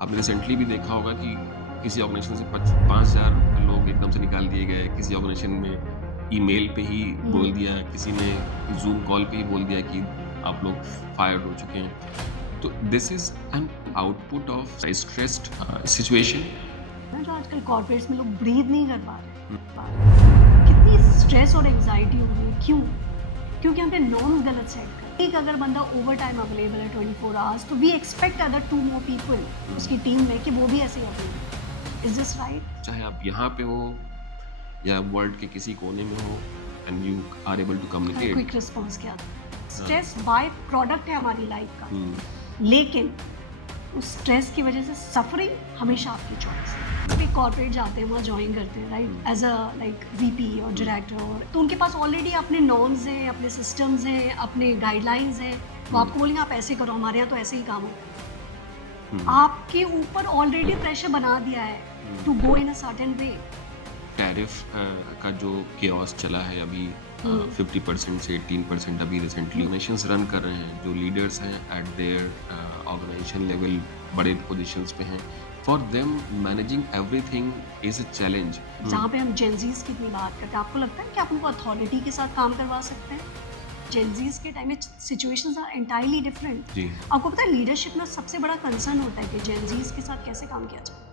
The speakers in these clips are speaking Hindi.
आपने रिसेंटली भी देखा होगा कि किसी ऑर्गेनाइजेशन से 5,000 लोग एकदम से निकाल दिए गए, किसी ऑर्गेनाइजेशन में ईमेल पे ही बोल हुँ। दिया, किसी ने ज़ूम कॉल पे ही बोल दिया कि आप लोग फायर्ड हो चुके हैं। तो this is an output of stressed situation. ना जो आजकल कॉर्पोरेट्स में लोग ब्रीथ नहीं कर पा रहे हुँ, पा रहे। कितनी स्ट्रेस और एंग्ज़ायटी हो रही है, क्यों? क्योंकि हमने नॉर्म्स गलत सेट कर एक अगर बंदा ओवरटाइम अवेलेबल है 24 आवर्स तो we expect other 2 more people हुँ। उसकी टीम में कि वो भी ऐसे ही अवेलेबल है। Is this right? चाहे आप यहाँ पे हो या वर्ल्ड के किसी कोने में हो and you are able to communicate. Quick response क्या था? हाँ। स्ट्रेस बाय प्रोडक्ट है हमारी लाइफ का, हुँ, लेकिन उस स्ट्रेस की वजह से सफरिंग हमेशा आपकी चॉइस है। जब एक कॉर्पोरेट जाते हैं, वहाँ जॉइन करते हैं, right? Hmm, as a like VP और हुँ, डायरेक्टर और तो उनके पास ऑलरेडी अपने नॉर्म्स हैं, अपने सिस्टम्स हैं, अपने गाइडलाइंस हैं। वो हुँ, आपको बोलेंगे आप ऐसे करो, हमारे यहाँ तो ऐसे ही काम होता है। हुँ, आपके ऊपर ऑलरेडी प्रेशर बना दिया है हुँ। To go in a certain way. Tariff का जो केओस चला है अभी हुँ, 50% से 18% अभी रिसेंटली हुँ, ऑर्गेनाइजेशंस रन कर रहे हैं, जो लीडर्स हैं एट देयर ऑर्गेनाइजेशन लेवल बड़े पोजीशंस पे हैं। For them managing everything is a challenge. हुँ, जहाँ पे हम जेनज़ीज़ की इतनी बात करते हैं, आपको लगता है कि आप उनको अथॉरिटी के साथ काम करवा सकते हैं? जेनज़ीज़ के टाइम में सिचुएशंस आर एंटायरली डिफरेंट। जी। आपको पता है लीडरशिप में सबसे बड़ा कंसर्न होता है कि जेनज़ीज़ के साथ कैसे काम किया जाए।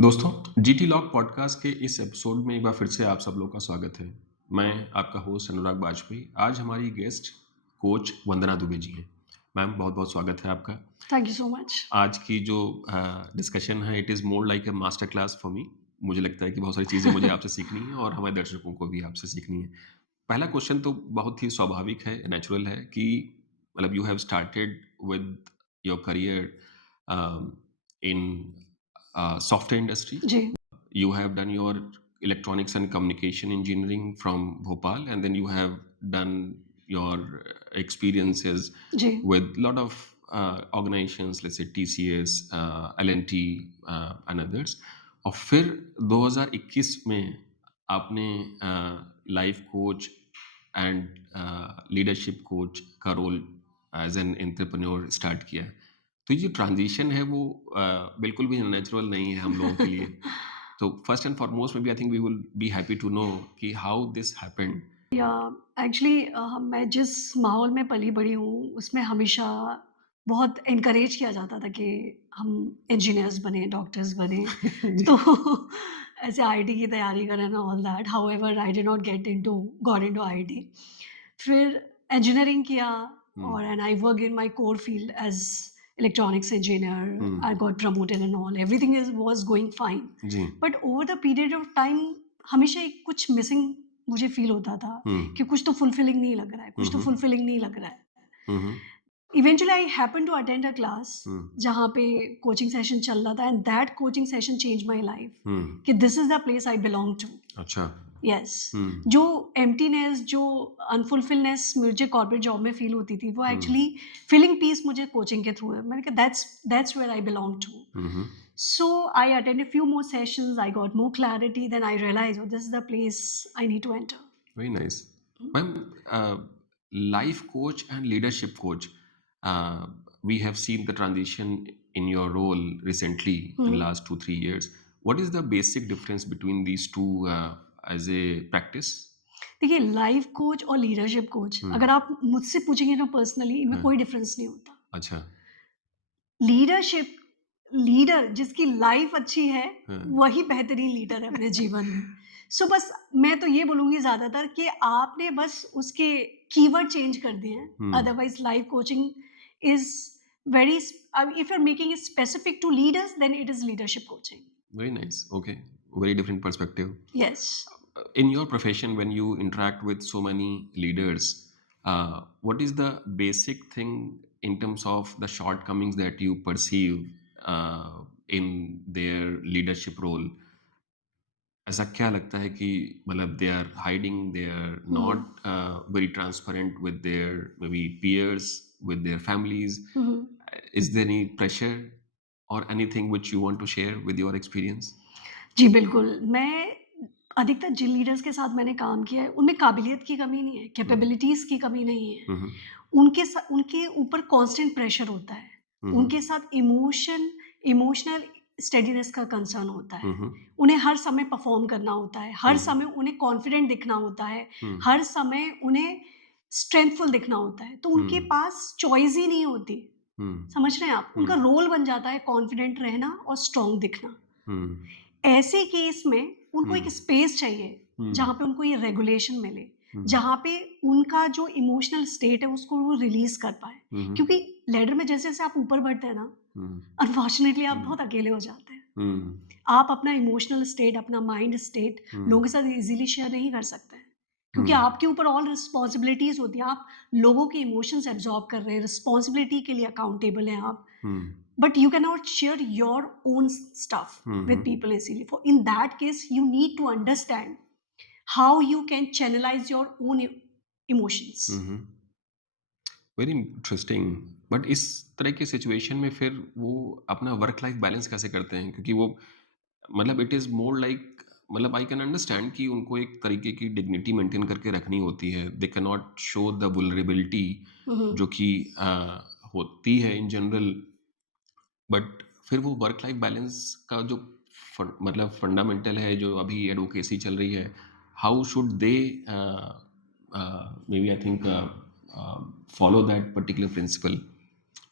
दोस्तों, जीटी लॉग पॉडकास्ट के इस एपिसोड में एक बार फिर से आप सब लोग का स्वागत है। मैं आपका होस्ट अनुराग बाजपेयी। आज हमारी गेस्ट कोच वंदना दुबे जी हैं। मैम, बहुत-बहुत स्वागत है आपका। Thank you so much. आज की जो डिस्कशन है it is more like a master class for me. मुझे लगता है कि बहुत सारी चीज़ें मुझे आपसे सीखनी है और हमारे दर्शकों को भी आपसे सीखनी है। पहला क्वेश्चन तो बहुत ही स्वाभाविक है, नेचुरल है कि मतलब you have started with your career in software industry. जी, You have done your electronics and communication engineering from Bhopal, and then you have done your experiences जी। with a lot of organizations, let's say TCS, L&T, and others. और फिर 2021 में आपने life coach and leadership coach का role as an entrepreneur start किया। तो ये जो ट्रांजिशन है वो बिल्कुल भी नेचुरल नहीं है हम लोगों के लिए। तो first and foremost maybe I think we will be happy to know कि हाउ दिस हैपेंड। या एक्चुअली मैं जिस माहौल में पली-बड़ी हूँ, उसमें हमेशा बहुत एनकरेज किया जाता था कि हम इंजीनियर्स बने, डॉक्टर्स बने। जी। तो ऐसे आईटी की तैयारी करें and all that. However I did not got into IT. फिर इंजीनियरिंग किया हुँ, और and I work in my core field as electronics engineer. Hmm, I got promoted and all, everything was going fine. जी, but over the period of time हमेशा एक कुछ मिसिंग मुझे फ़ील होता था हुँ, कि कुछ तो फुलफिलिंग नहीं लग रहा है, हुँ, कुछ तो हुँ, फुलफिलिंग नहीं लग रहा है। Hmm, hmm, eventually I happened to attend a class hmm, जहाँ पे कोचिंग सेशन चल रहा था and that coaching session changed my life hmm, कि this is the place I belong to. अच्छा, यस, हुँ, जो एम्प्टीनेस, जो अनफुलफिलनेस मुझे कॉर्पोरेट जॉब में फ़ील होती थी, वो हुँ, एक्चुअली फिलिंग पीस मुझे कोचिंग के थ्रू है। मैंने कहा that's where I belong to. Hmm, hmm, So I attended few more sessions, I got more clarity, then I realized, oh, this is the place I need to enter. Very nice. Ma'am, life coach and leadership coach, we have seen the transition in your role recently in hmm. last 2-3 years. What is the basic difference between these two as a practice? देखिए लाइफ कोच और लीडरशिप कोच हुँ, अगर आप मुझसे पूछेंगे ना पर्सनली इनमें हाँ, कोई डिफरेंस नहीं होता। अच्छा, लीडरशिप लीडर जिसकी लाइफ अच्छी है, हाँ, वही बेहतरीन लीडर है अपने जीवन में। सो बस मैं तो ये बोलूँगी ज़्यादातर कि आपने बस उसके कीवर्ड चेंज कर दिए हैं। Hmm, otherwise life coaching is very if you are making it specific to leaders then it is leadership coaching. Very nice, okay, very different perspective. Yes. In your profession, when you interact with so many leaders, what is the basic thing in terms of the shortcomings that you perceive in their leadership role? ऐसा क्या लगता है कि मतलब they are hiding, they are hmm. not very transparent with their maybe peers, with their families? Hmm, hmm. Is there any pressure or anything which you want to share with your experience? जी, बिल्कुल। मैं अधिकतर जिन लीडर्स के साथ मैंने काम किया है, उनमें काबिलियत की कमी नहीं है, हुँ, कैपेबिलिटीज़ की कमी नहीं है। हुँ, हुँ, उनके ऊपर कांस्टेंट प्रेशर होता है। हुँ, हुँ, उनके साथ इमोशनल स्टेडीनेस का कंसर्न होता है। हुँ, हुँ, उन्हें हर समय परफ़ॉर्म करना होता है, हर हुँ, समय उन्हें कॉन्फिडेंट दिखना होता है, हुँ, हर समय उन्हें स्ट्रेंथफुल दिखना होता है। तो हुँ, उनके पास चॉइस ही नहीं होती। हुँ, समझ रहे हैं आप? हुँ, उनका रोल बन जाता है कॉन्फिडेंट रहना और स्ट्रॉन्ग दिखना। हुँ, ऐसे केस में उनको हुँ, एक स्पेस चाहिए, हुँ, जहाँ पे उनको ये रेगुलेशन मिले, हुँ, जहाँ पे उनका जो इमोशनल स्टेट है उसको वो रिलीज़ कर पाएँ। हुँ, क्योंकि लैडर में जैसे-जैसे आप ऊपर बढ़ते हैं ना, हुँ, अनफॉर्चुनेटली आप हुँ, बहुत अकेले हो जाते हैं। हुँ, आप अपना इमोशनल स्टेट, अपना माइंड स्टेट हुँ, लोगों के साथ ईज़िली शेयर नहीं कर सकते हैं। क्योंकि हुँ, आपके ऊपर ऑल रिस्पॉन्सिबिलिटीज़ होती हैं, आप लोगों के इमोशंस एब्ज़ॉर्ब कर रहे हैं, रिस्पॉन्सिबिलिटी के लिए अकाउंटेबल हैं आप। हुँ, But you cannot share your own stuff hmm, with hmm, people easily. For in that case, you need to understand how you can channelize your own emotions. Hmm, hmm. Very interesting. But इस तरह की सिचुएशन में फिर वो अपना वर्क लाइफ बैलेंस कैसे करते हैं? क्योंकि वो मतलब इट इज़ मोर लाइक मतलब आई कैन अंडरस्टैंड कि उनको एक तरीके की डिग्निटी मेंटेन करके रखनी होती है। They can not show the vulnerability Mhm. जो कि होती है इन जनरल। बट फिर वो वर्क लाइफ बैलेंस का जो मतलब फंडामेंटल है जो अभी एडवोकेसी चल रही है, how should they maybe I think follow that particular principle?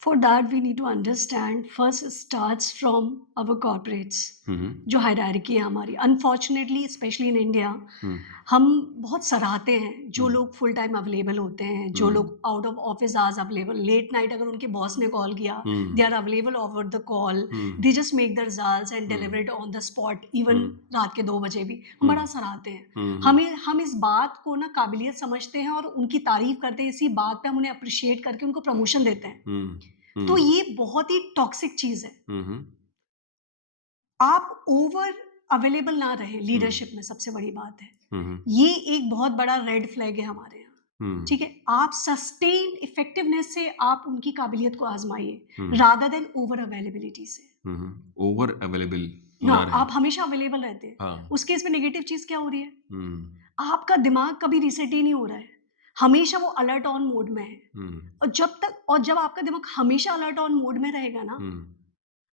For that, we need to understand first it starts from our corporates. हम्म, जो हायरार्की है हमारी अनफॉर्चुनेटली स्पेशली इन इंडिया हम्म, हम बहुत सराहते हैं जो हम्म, लोग फुल टाइम अवेलेबल होते हैं, जो हम्म, लोग out of office hours available, late night अगर उनके बॉस ने कॉल किया, hmm, they are available over the call, hmm, they just make the results and hmm, deliver it on the spot even hmm, रात के 2 बजे भी हम हम्म, बड़ा सराहते हैं। हम्म, हम इस बात को ना काबिलियत समझते हैं और उनकी तारीफ करते हैं, इसी बात पे हम उन्हें अप्रिशिएट करके उनको प्रमोशन देते हैं। हम्म, तो हम्म, ये बहुत ही टॉक्सिक चीज़ है। हम्म, आप ओवर अवेलेबल ना रहें हम्म, लीडरशिप में, सबसे बड़ी बात है। हम्म, ये एक बहुत बड़ा रेड फ्लैग है हमारे यहाँ, हम्म, ठीक है? आप सस्टेन्ड इफेक्टिवनेस से आप उनकी काबिलियत को आज़माइए, हम्म, रादर देन ओवर अवेलेबिलिटी से। ओवर अवेलेबल ना हाँ, रहे। आप हमेशा अवेलेबल रहते हैं। हाँ। उस केस में नेगेटिव चीज़ क्या हो रही है? हम्म, आपका दिमाग कभी रीसेट ही नहीं हो रहा है। हमेशा वो अलर्ट ऑन मोड में है हम्म, और जब आपका दिमाग हमेशा अलर्ट ऑन मोड में रहेगा ना, हम्म,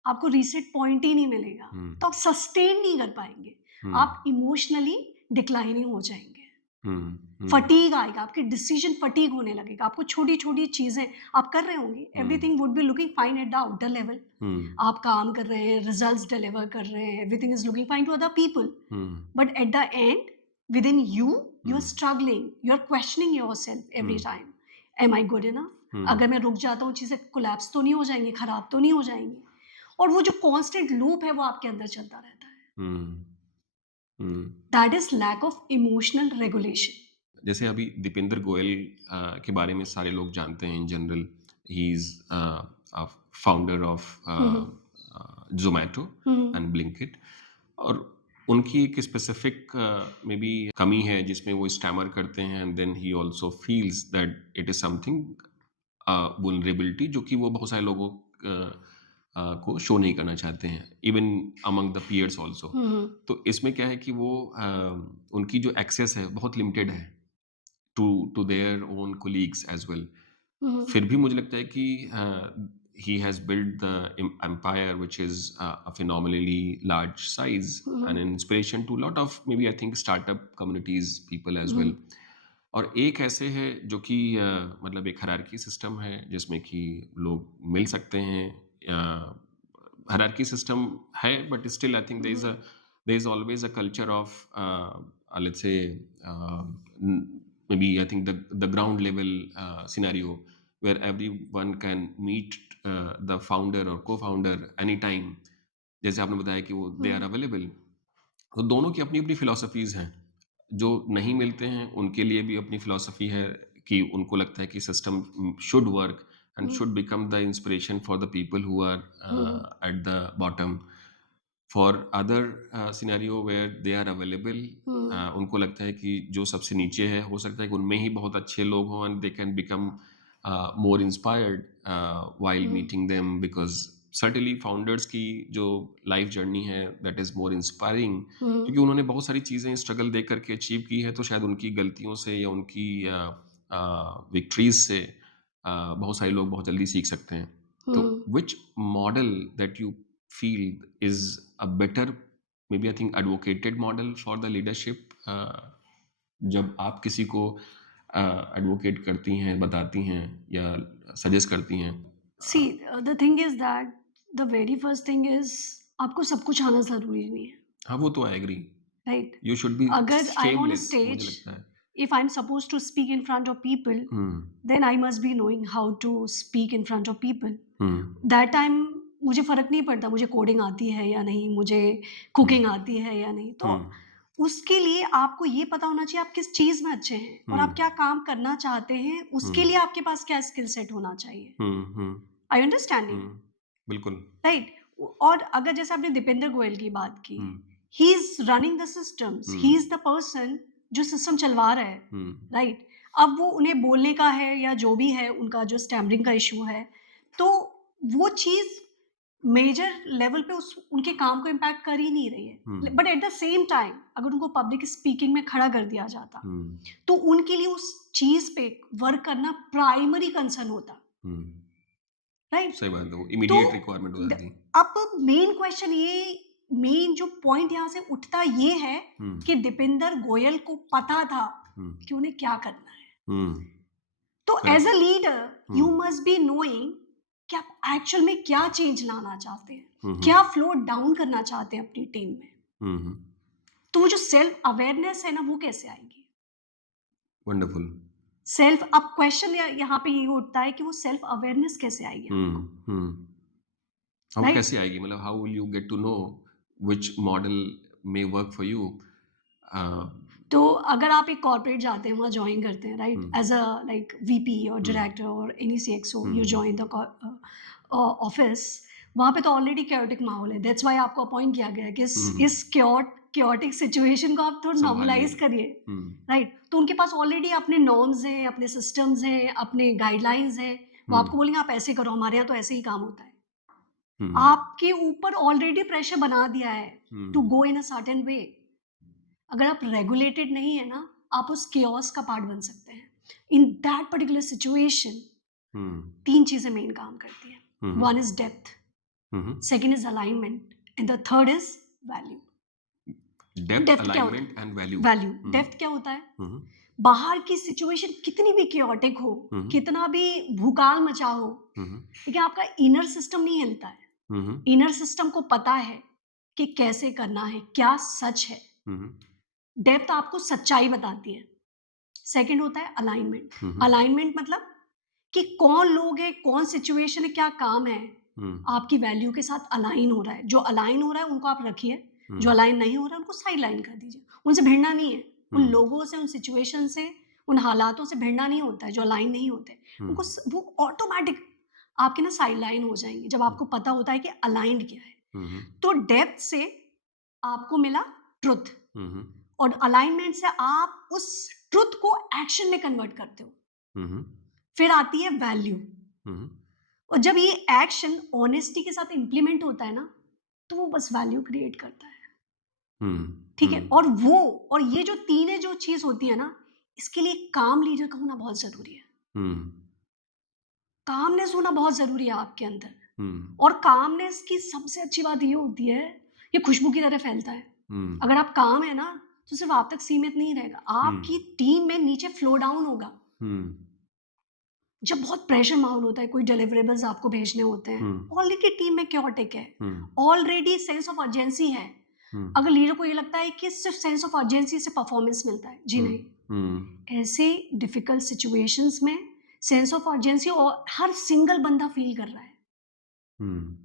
आपको रीसेट पॉइंट ही नहीं मिलेगा, हम्म, तो आप सस्टेन नहीं कर पाएँगे। हम्म, आप इमोशनली डिक्लाइनिंग हो जाएँगे। हम्म, हम्म, फटीग आएगा, आपकी डिसीज़न फटीग होने लगेगा। आपको छोटी-छोटी चीज़ें आप कर रहे होंगे, hmm, everything would be looking fine at the outer level. Hmm, आप काम कर रहे हैं, रिजल्ट्स डिलीवर कर रहे हैं, everything is looking fine to other people. Hmm, but at the end, within you, you are hmm, struggling, you are questioning yourself every hmm, time, am I good enough? Hmm, अगर मैं रुक जाता हूँ, चीज़ें कोलैप्स तो नहीं हो जाएँगी, खराब तो नहीं हो जाएँगी? और वो जो कांस्टेंट लूप है, वो आपके अंदर चलता रहता है। Hmm, hmm. That is lack of emotional regulation. जैसे अभी दीपेंद्र गोयल के बारे में सारे लोग जानते हैं in general. He is founder of hmm, hmm. Zomato hmm, hmm. And Blinkit. और उनकी एक स्पेसिफिक मे बी कमी है जिसमें वो स्टैमर करते हैं and then he also feels that it is something vulnerability जो कि वो बहुत सारे लोगों को शो नहीं करना चाहते हैं, even among the peers also. Hmm, hmm. तो इसमें क्या है कि वो उनकी जो एक्सेस है बहुत लिमिटेड है to their own colleagues as well. Hmm, hmm. फिर भी मुझे लगता है कि he has built the empire which is a phenomenally large size hmm, and hmm. an inspiration to a lot of maybe I think startup communities people as hmm, well। हुँ। और एक ऐसे है जो कि मतलब एक हायरार्की सिस्टम है जिसमें कि लोग मिल सकते हैं। हायरार्की सिस्टम है but still I think hmm, hmm. there is always a culture of let's say uh, maybe I think the ground level scenario where everyone can meet the founder or co-founder anytime। जैसे आपने बताया कि वो हुँ, दे आर हुँ। अवेलेबल। तो दोनों की अपनी अपनी फिलोसफीज हैं। जो नहीं मिलते हैं उनके लिए भी अपनी फिलॉसफी है कि उनको लगता है कि system should work and hmm, should become the inspiration for the people who are hmm. At the bottom. For other scenario where they are available, hmm, उनको लगता है कि जो सबसे नीचे है हो सकता है कि उनमें ही बहुत अच्छे लोग हों and they can become more inspired while hmm. meeting them because certainly founders की जो लाइफ जर्नी है दैट इज़ मोर इंस्पायरिंग, हम्म क्योंकि उन्होंने बहुत सारी चीज़ें स्ट्रगल देख करके अचीव की है, तो शायद उनकी गलतियों से या उनकी विक्ट्रीज से बहुत सारे लोग बहुत जल्दी सीख सकते हैं। तो hmm which model that you feel is a better, maybe I think advocated model for the leadership, जब आप किसी को एडवोकेट करती हैं, बताती हैं या सजेस्ट करती हैं? See the thing is that the very first thing is आपको सब कुछ आना ज़रूरी नहीं है, हाँ, वो तो I agree. Right? You should be अगर I am on a shameless, मुझे स्टेज, लगता है। if I'm supposed to speak in front of people, hmm, then I must be knowing how to speak in front of people. Hmm, That time मुझे फ़र्क नहीं पड़ता मुझे कोडिंग आती है या नहीं, मुझे हुँ, कुकिंग आती है या नहीं। तो हुँ, उसके लिए आपको ये पता होना चाहिए आप किस चीज़ में अच्छे हैं और हुँ, आप क्या काम करना चाहते हैं, हुँ, उसके लिए आपके पास क्या स्किल सेट होना चाहिए। हुँ, हुँ, आर यू अंडरस्टैंडिंग? हुँ, बिल्कुल। राइट? और अगर जैसे आपने दीपेंद्र गोयल की बात की, hmm, he is running the systems, hmm, he is the person जो सिस्टम चलवा रहा है, हुँ, राइट? अब वो उन्हें बोलने का है या जो भी है उनका जो स्टैमरिंग का इशू है, तो वो चीज मेजर लेवल पे उस उनके काम को इम्पैक्ट कर ही नहीं रही हुँ, है, but at the same time अगर उनको पब्लिक स्पीकिंग में खड़ा कर दिया जाता हुँ, तो उनके लिए उस चीज पे वर्क करना प्राइमरी कंसर्न होता, हुँ। राइट? सही बात है, वो तो इमीडिएट रिक्वायरमेंट हो द जाती है। अब मेन क्वेश्चन ये मेन जो पॉइंट यहाँ से उठता ये है हुँ, कि दीपेंद्र गोयल को पता था हुँ, कि उन्हें क्या करना है। हुँ, तो as a correct. Leader hmm, you must be knowing कि आप एक्चुअल में क्या चेंज लाना चाहते हैं, हुँ, हुँ, क्या फ्लो डाउन करना चाहते हैं अपनी टीम में। हुँ, हुँ, तो वो जो सेल्फ अवेयरनेस है ना वो कैसे आएगी? वंडरफुल। सेल्फ अब क्वेश्चन यहाँ पे ये उठता है कि वो सेल्फ अवेयरनेस कैसे आएगी आपको, हुँ, हुँ। अब वो राइट? कैसे आएगी? मतलब how will you get to know which model may work for you? Uh, तो अगर आप एक कॉर्पोरेट जाते हैं, वहाँ जॉइन करते हैं, hmm, right? As a like VP और हुँ, डायरेक्टर और any CXO hmm, you hmm, join the office, वहाँ पे तो ऑलरेडी कैओटिक माहौल है। दैट्स व्हाई आपको अपॉइंट किया गया है कि हुँ, इस कैओटिक सिचुएशन को आप थोड़ा सँभालिए। नॉर्मलाइज़ करिए, हुँ, राइट? तो उनके पास ऑलरेडी अपने नॉर्म्स हैं, अपने सिस्टम्स हैं, अपने गाइडलाइंस हैं। वो हुँ, आपको बोलेंगे आप ऐसे करो, हमारे यहाँ तो ऐसे ही काम होता है। हुँ, आपके ऊपर ऑलरेडी प्रेशर बना दिया है हुँ, to go in a certain way. अगर आप रेगुलेटेड नहीं है ना, आप उस केओस का पार्ट बन सकते हैं। In that particular situation hmm, 3 चीज़ें मेन काम करती हैं। Hmm, one is depth, hmm, hmm. Second is alignment and the third is value. Depth, depth क्या होता है? Alignment and value. Value. Hmm, depth क्या होता है? हुँ, बाहर की सिचुएशन कितनी भी chaotic हो, हुँ, कितना भी भूकाल मचा हो, हुँ, हुँ, लेकिन आपका इनर सिस्टम नहीं हिलता है। हुँ, हुँ, इनर सिस्टम को पता है कि कैसे करना है, क्या सच है। हुँ, डेप्थ आपको सच्चाई बताती है। सेकंड होता है अलाइनमेंट। हुँ, अलाइनमेंट मतलब कि कौन लोग हैं, कौन सिचुएशन है, क्या काम है, हुँ, आपकी वैल्यू के साथ अलाइन हो रहा है। जो अलाइन हो रहा है उनको आप रखिए, हुँ, जो अलाइन नहीं हो रहा है उनको साइड लाइन कर दीजिए। उनसे भिड़ना नहीं है, उन हुँ, लोगों से, उन सिचुएशन से, उन हालातों से भिड़ना नहीं होता है जो अलाइन नहीं होते। हुँ, उनको वो ऑटोमेटिक आपके ना साइड लाइन हो जाएंगे जब आपको पता होता है कि अलाइंड क्या है। हुँ, हुँ, तो डेप्थ से आपको मिला ट्रुथ हुँ, और अलाइनमेंट से आप उस ट्रुथ को एक्शन में कन्वर्ट करते हो। हुँ, फिर आती है वैल्यू हुँ, और जब ये एक्शन ऑनेस्टी के साथ इम्प्लीमेंट होता है ना, तो वो बस वैल्यू क्रिएट करता है, हुँ, ठीक है? और वो और ये जो तीनें जो चीज़ होती है ना, इसके लिए काम लीडर का होना बहुत ज़रूरी है। हुँ, कामनेस होना बहुत ज़रूरी है आपके अंदर हुँ, और कामनेस की सबसे अच्छी बात ये होती है, ये खुशबू की तरह फैलता है। हुँ, अगर आप काम है ना, तो सिर्फ़ आप तक सीमित नहीं रहेगा, हुँ, आपकी टीम में नीचे फ्लो डाउन होगा। हुँ, जब बहुत प्रेशर माहौल होता है, कोई डिलिवरेबल्स आपको भेजने होते हैं, हुँ, ऑलरेडी टीम में chaotic है, हुँ, ऑलरेडी सेंस ऑफ अर्जेंसी है। हुँ, अगर लीडर को ये लगता है कि सिर्फ सेंस ऑफ अर्जेंसी से परफॉर्मेंस मिलता है, जी हुँ, नहीं। हुँ, ऐसे डिफिकल्ट सिचुएशंस में सेंस ऑफ अर्जेंसी और हर सिंगल बंदा फील कर रहा है। हुँ,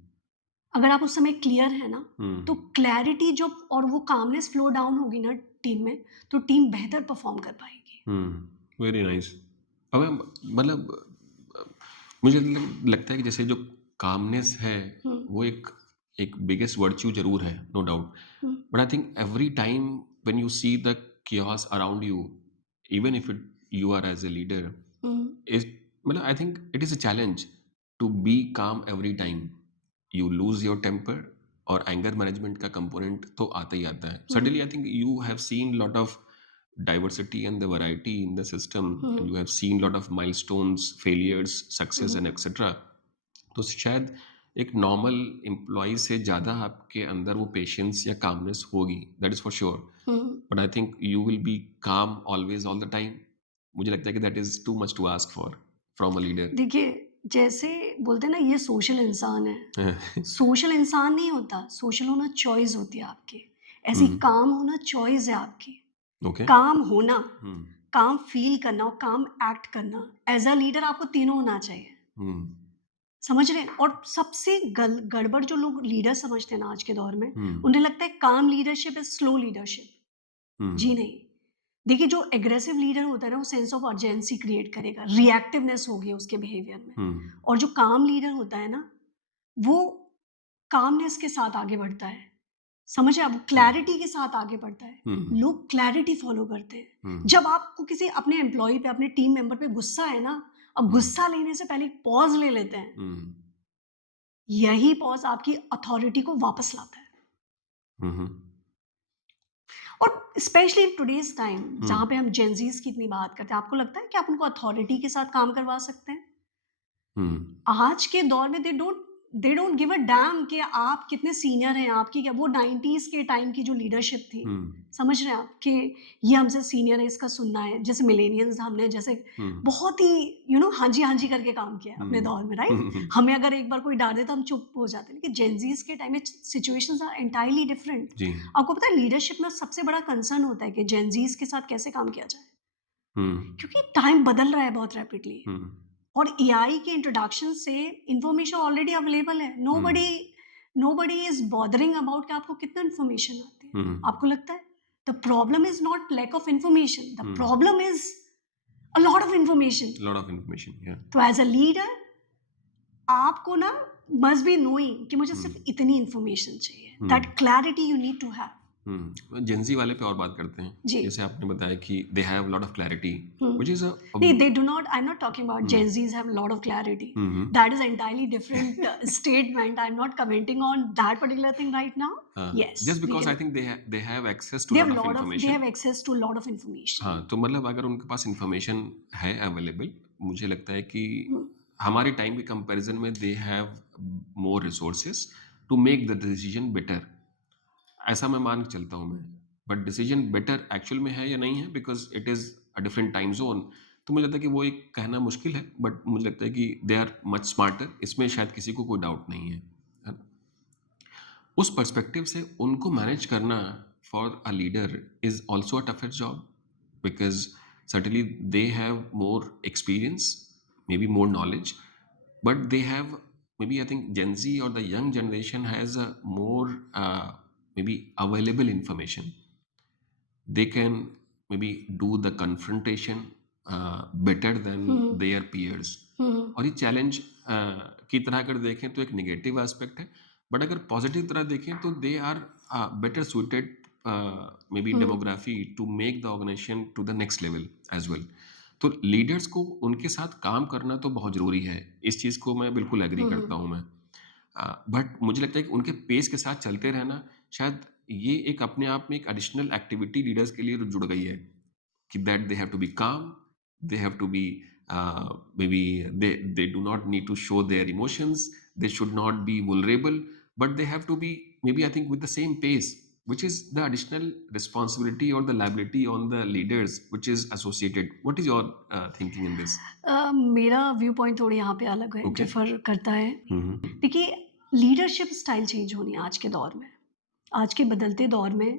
अगर आप उस समय क्लियर है ना, हुँ, तो क्लैरिटी जो और वो कामनेस फ्लो डाउन होगी ना टीम में, तो टीम बेहतर परफॉर्म कर पाएगी। Very nice. अब मतलब मुझे लगता है कि जैसे जो कामनेस है, हुँ, वो एक एक बिगेस्ट वर्च्यू ज़रूर है, no doubt. Hmm, but I think every time when you see the chaos around you, even if it you are as a leader, hmm, is मतलब I think it is a challenge to be calm every time. you lose your temper, और एंगर मैनेजमेंट का कंपोनेंट तो आता ही आता है. Certainly, I think you have seen lot of diversity and the variety in the system, and you have seen lot of milestones, failures, success and etc. तो शायद एक नॉर्मल एम्प्लॉय से ज़्यादा आपके अंदर वो पेशेंस या कामनेस होगी, that is for sure. But I think you will be calm always all the time. मुझे लगता है कि that is too much to ask for from a leader. देखिए, जैसे बोलते हैं ना ये सोशल इंसान है। सोशल इंसान नहीं होता, सोशल होना चॉइस होती है आपकी। ऐसे ही काम होना चॉइस है आपकी। ओके. काम होना, काम फ़ील करना और काम एक्ट करना, एज़ अ लीडर आपको तीनों होना चाहिए। समझ रहे हैं? और सबसे गड़बड़ जो लोग लीडर समझते हैं ना आज के दौर में, उन्हें लगता है काम लीडरशिप इज़ स्लो लीडरशिप। जी नहीं। देखिए, जो एग्रेसिव लीडर होता है ना, वो सेंस ऑफ अर्जेंसी क्रिएट करेगा, रिएक्टिवनेस होगी उसके बिहेवियर में। और जो काम लीडर होता है ना, वो कामनेस के साथ आगे बढ़ता है। समझ रहे हैं आप? क्लैरिटी के साथ आगे बढ़ता है। लोग क्लैरिटी फॉलो करते हैं। जब आपको किसी अपने एम्प्लॉय पे, अपने टीम मेंबर पे गुस्सा है ना, अब गुस्सा लेने से पहले एक पॉज ले लेते हैं। यही पॉज आपकी अथॉरिटी को वापस लाता है। और स्पेशली इन टुडेज टाइम, जहाँ पे हम जेनजीज की इतनी बात करते हैं, आपको लगता है कि आप उनको अथॉरिटी के साथ काम करवा सकते हैं? आज के दौर में they don't give a dam कि आप कितने सीनियर हैं, आपकी क्या वो 90s के टाइम की जो लीडरशिप थी, समझ रहे हैं आप कि ये हमसे सीनियर है, इसका सुनना है। जैसे मिलेनियल्स हमने जैसे बहुत ही हाँ जी करके काम किया है अपने दौर में, राइट? हमें अगर एक बार कोई डांट दे तो हम चुप हो जाते हैं, लेकिन जेनजीज के टाइम में सिचुएशंस आर एंटायरली डिफरेंट। जी. आपको पता है लीडरशिप में सबसे बड़ा कंसर्न होता है कि जेनजीज के साथ कैसे काम किया जाए, क्योंकि टाइम बदल रहा है बहुत रैपिडली। और एआई के इंट्रोडक्शन से इंफॉर्मेशन ऑलरेडी अवेलेबल है। नोबडी इज बॉदरिंग अबाउट कि आपको कितना इंफॉर्मेशन आती है। आपको लगता है the problem is not lack of information, the problem is a lot of information. तो एज अ लीडर आपको ना मस्ट बी नोइंग कि मुझे सिर्फ इतनी इंफॉर्मेशन चाहिए। That clarity you need to have. Gen Z वाले पे और बात करते हैं. जी. जैसे आपने बताया कि they have lot of clarity, which is नहीं, they do not. I'm not talking about Gen Zs have a lot of clarity. That is entirely different statement. I'm not commenting on that particular thing right now. Yes. Just because I think they have access to lot of information. They have access to a lot of information. हाँ, तो मतलब अगर उनके पास इंफॉर्मेशन है अवेलेबल, मुझे लगता है कि हमारे टाइम के कंपैरिजन में they have more resources to make the decision better. ऐसा मैं मान के चलता हूँ मैं. बट डिसीजन बेटर एक्चुअल में है या नहीं है, because it is a different time zone. तो मुझे लगता है कि वो एक कहना मुश्किल है, बट मुझे लगता है कि दे आर मच स्मार्टर. इसमें शायद किसी को कोई डाउट नहीं है. उस पर्सपेक्टिव से उनको मैनेज करना for a leader is also a tougher job, because certainly they have more experience, maybe more knowledge, but they have, maybe I think Gen Z or the young generation has a more maybe available information. They can maybe do the confrontation better than their peers. और ये चैलेंज की तरह अगर देखें तो एक नेगेटिव एस्पेक्ट है, बट अगर पॉजिटिव तरह देखें तो they are better suited maybe demography to make the organization to the next level as well. तो लीडर्स को उनके साथ काम करना तो बहुत ज़रूरी है. इस चीज़ को मैं बिल्कुल एग्री करता हूँ मैं. बट मुझे लगता है कि उनके पेस के साथ चलते रहना शायद ये एक अपने आप में एक एडिशनल एक्टिविटी लीडर्स के लिए जुड़ गई है कि that they have to be calm, they have to be maybe they do not need to show their emotions, they should not be vulnerable, but they have to be maybe I think with the same pace, which is the additional responsibility or the liability on the leaders which is associated. What is your thinking in this? मेरा व्यू पॉइंट थोड़ी यहाँ पे अलग है, Okay. डिफर करता है. देखिए, लीडरशिप स्टाइल चेंज होनी है आज के दौर में, आज के बदलते दौर में.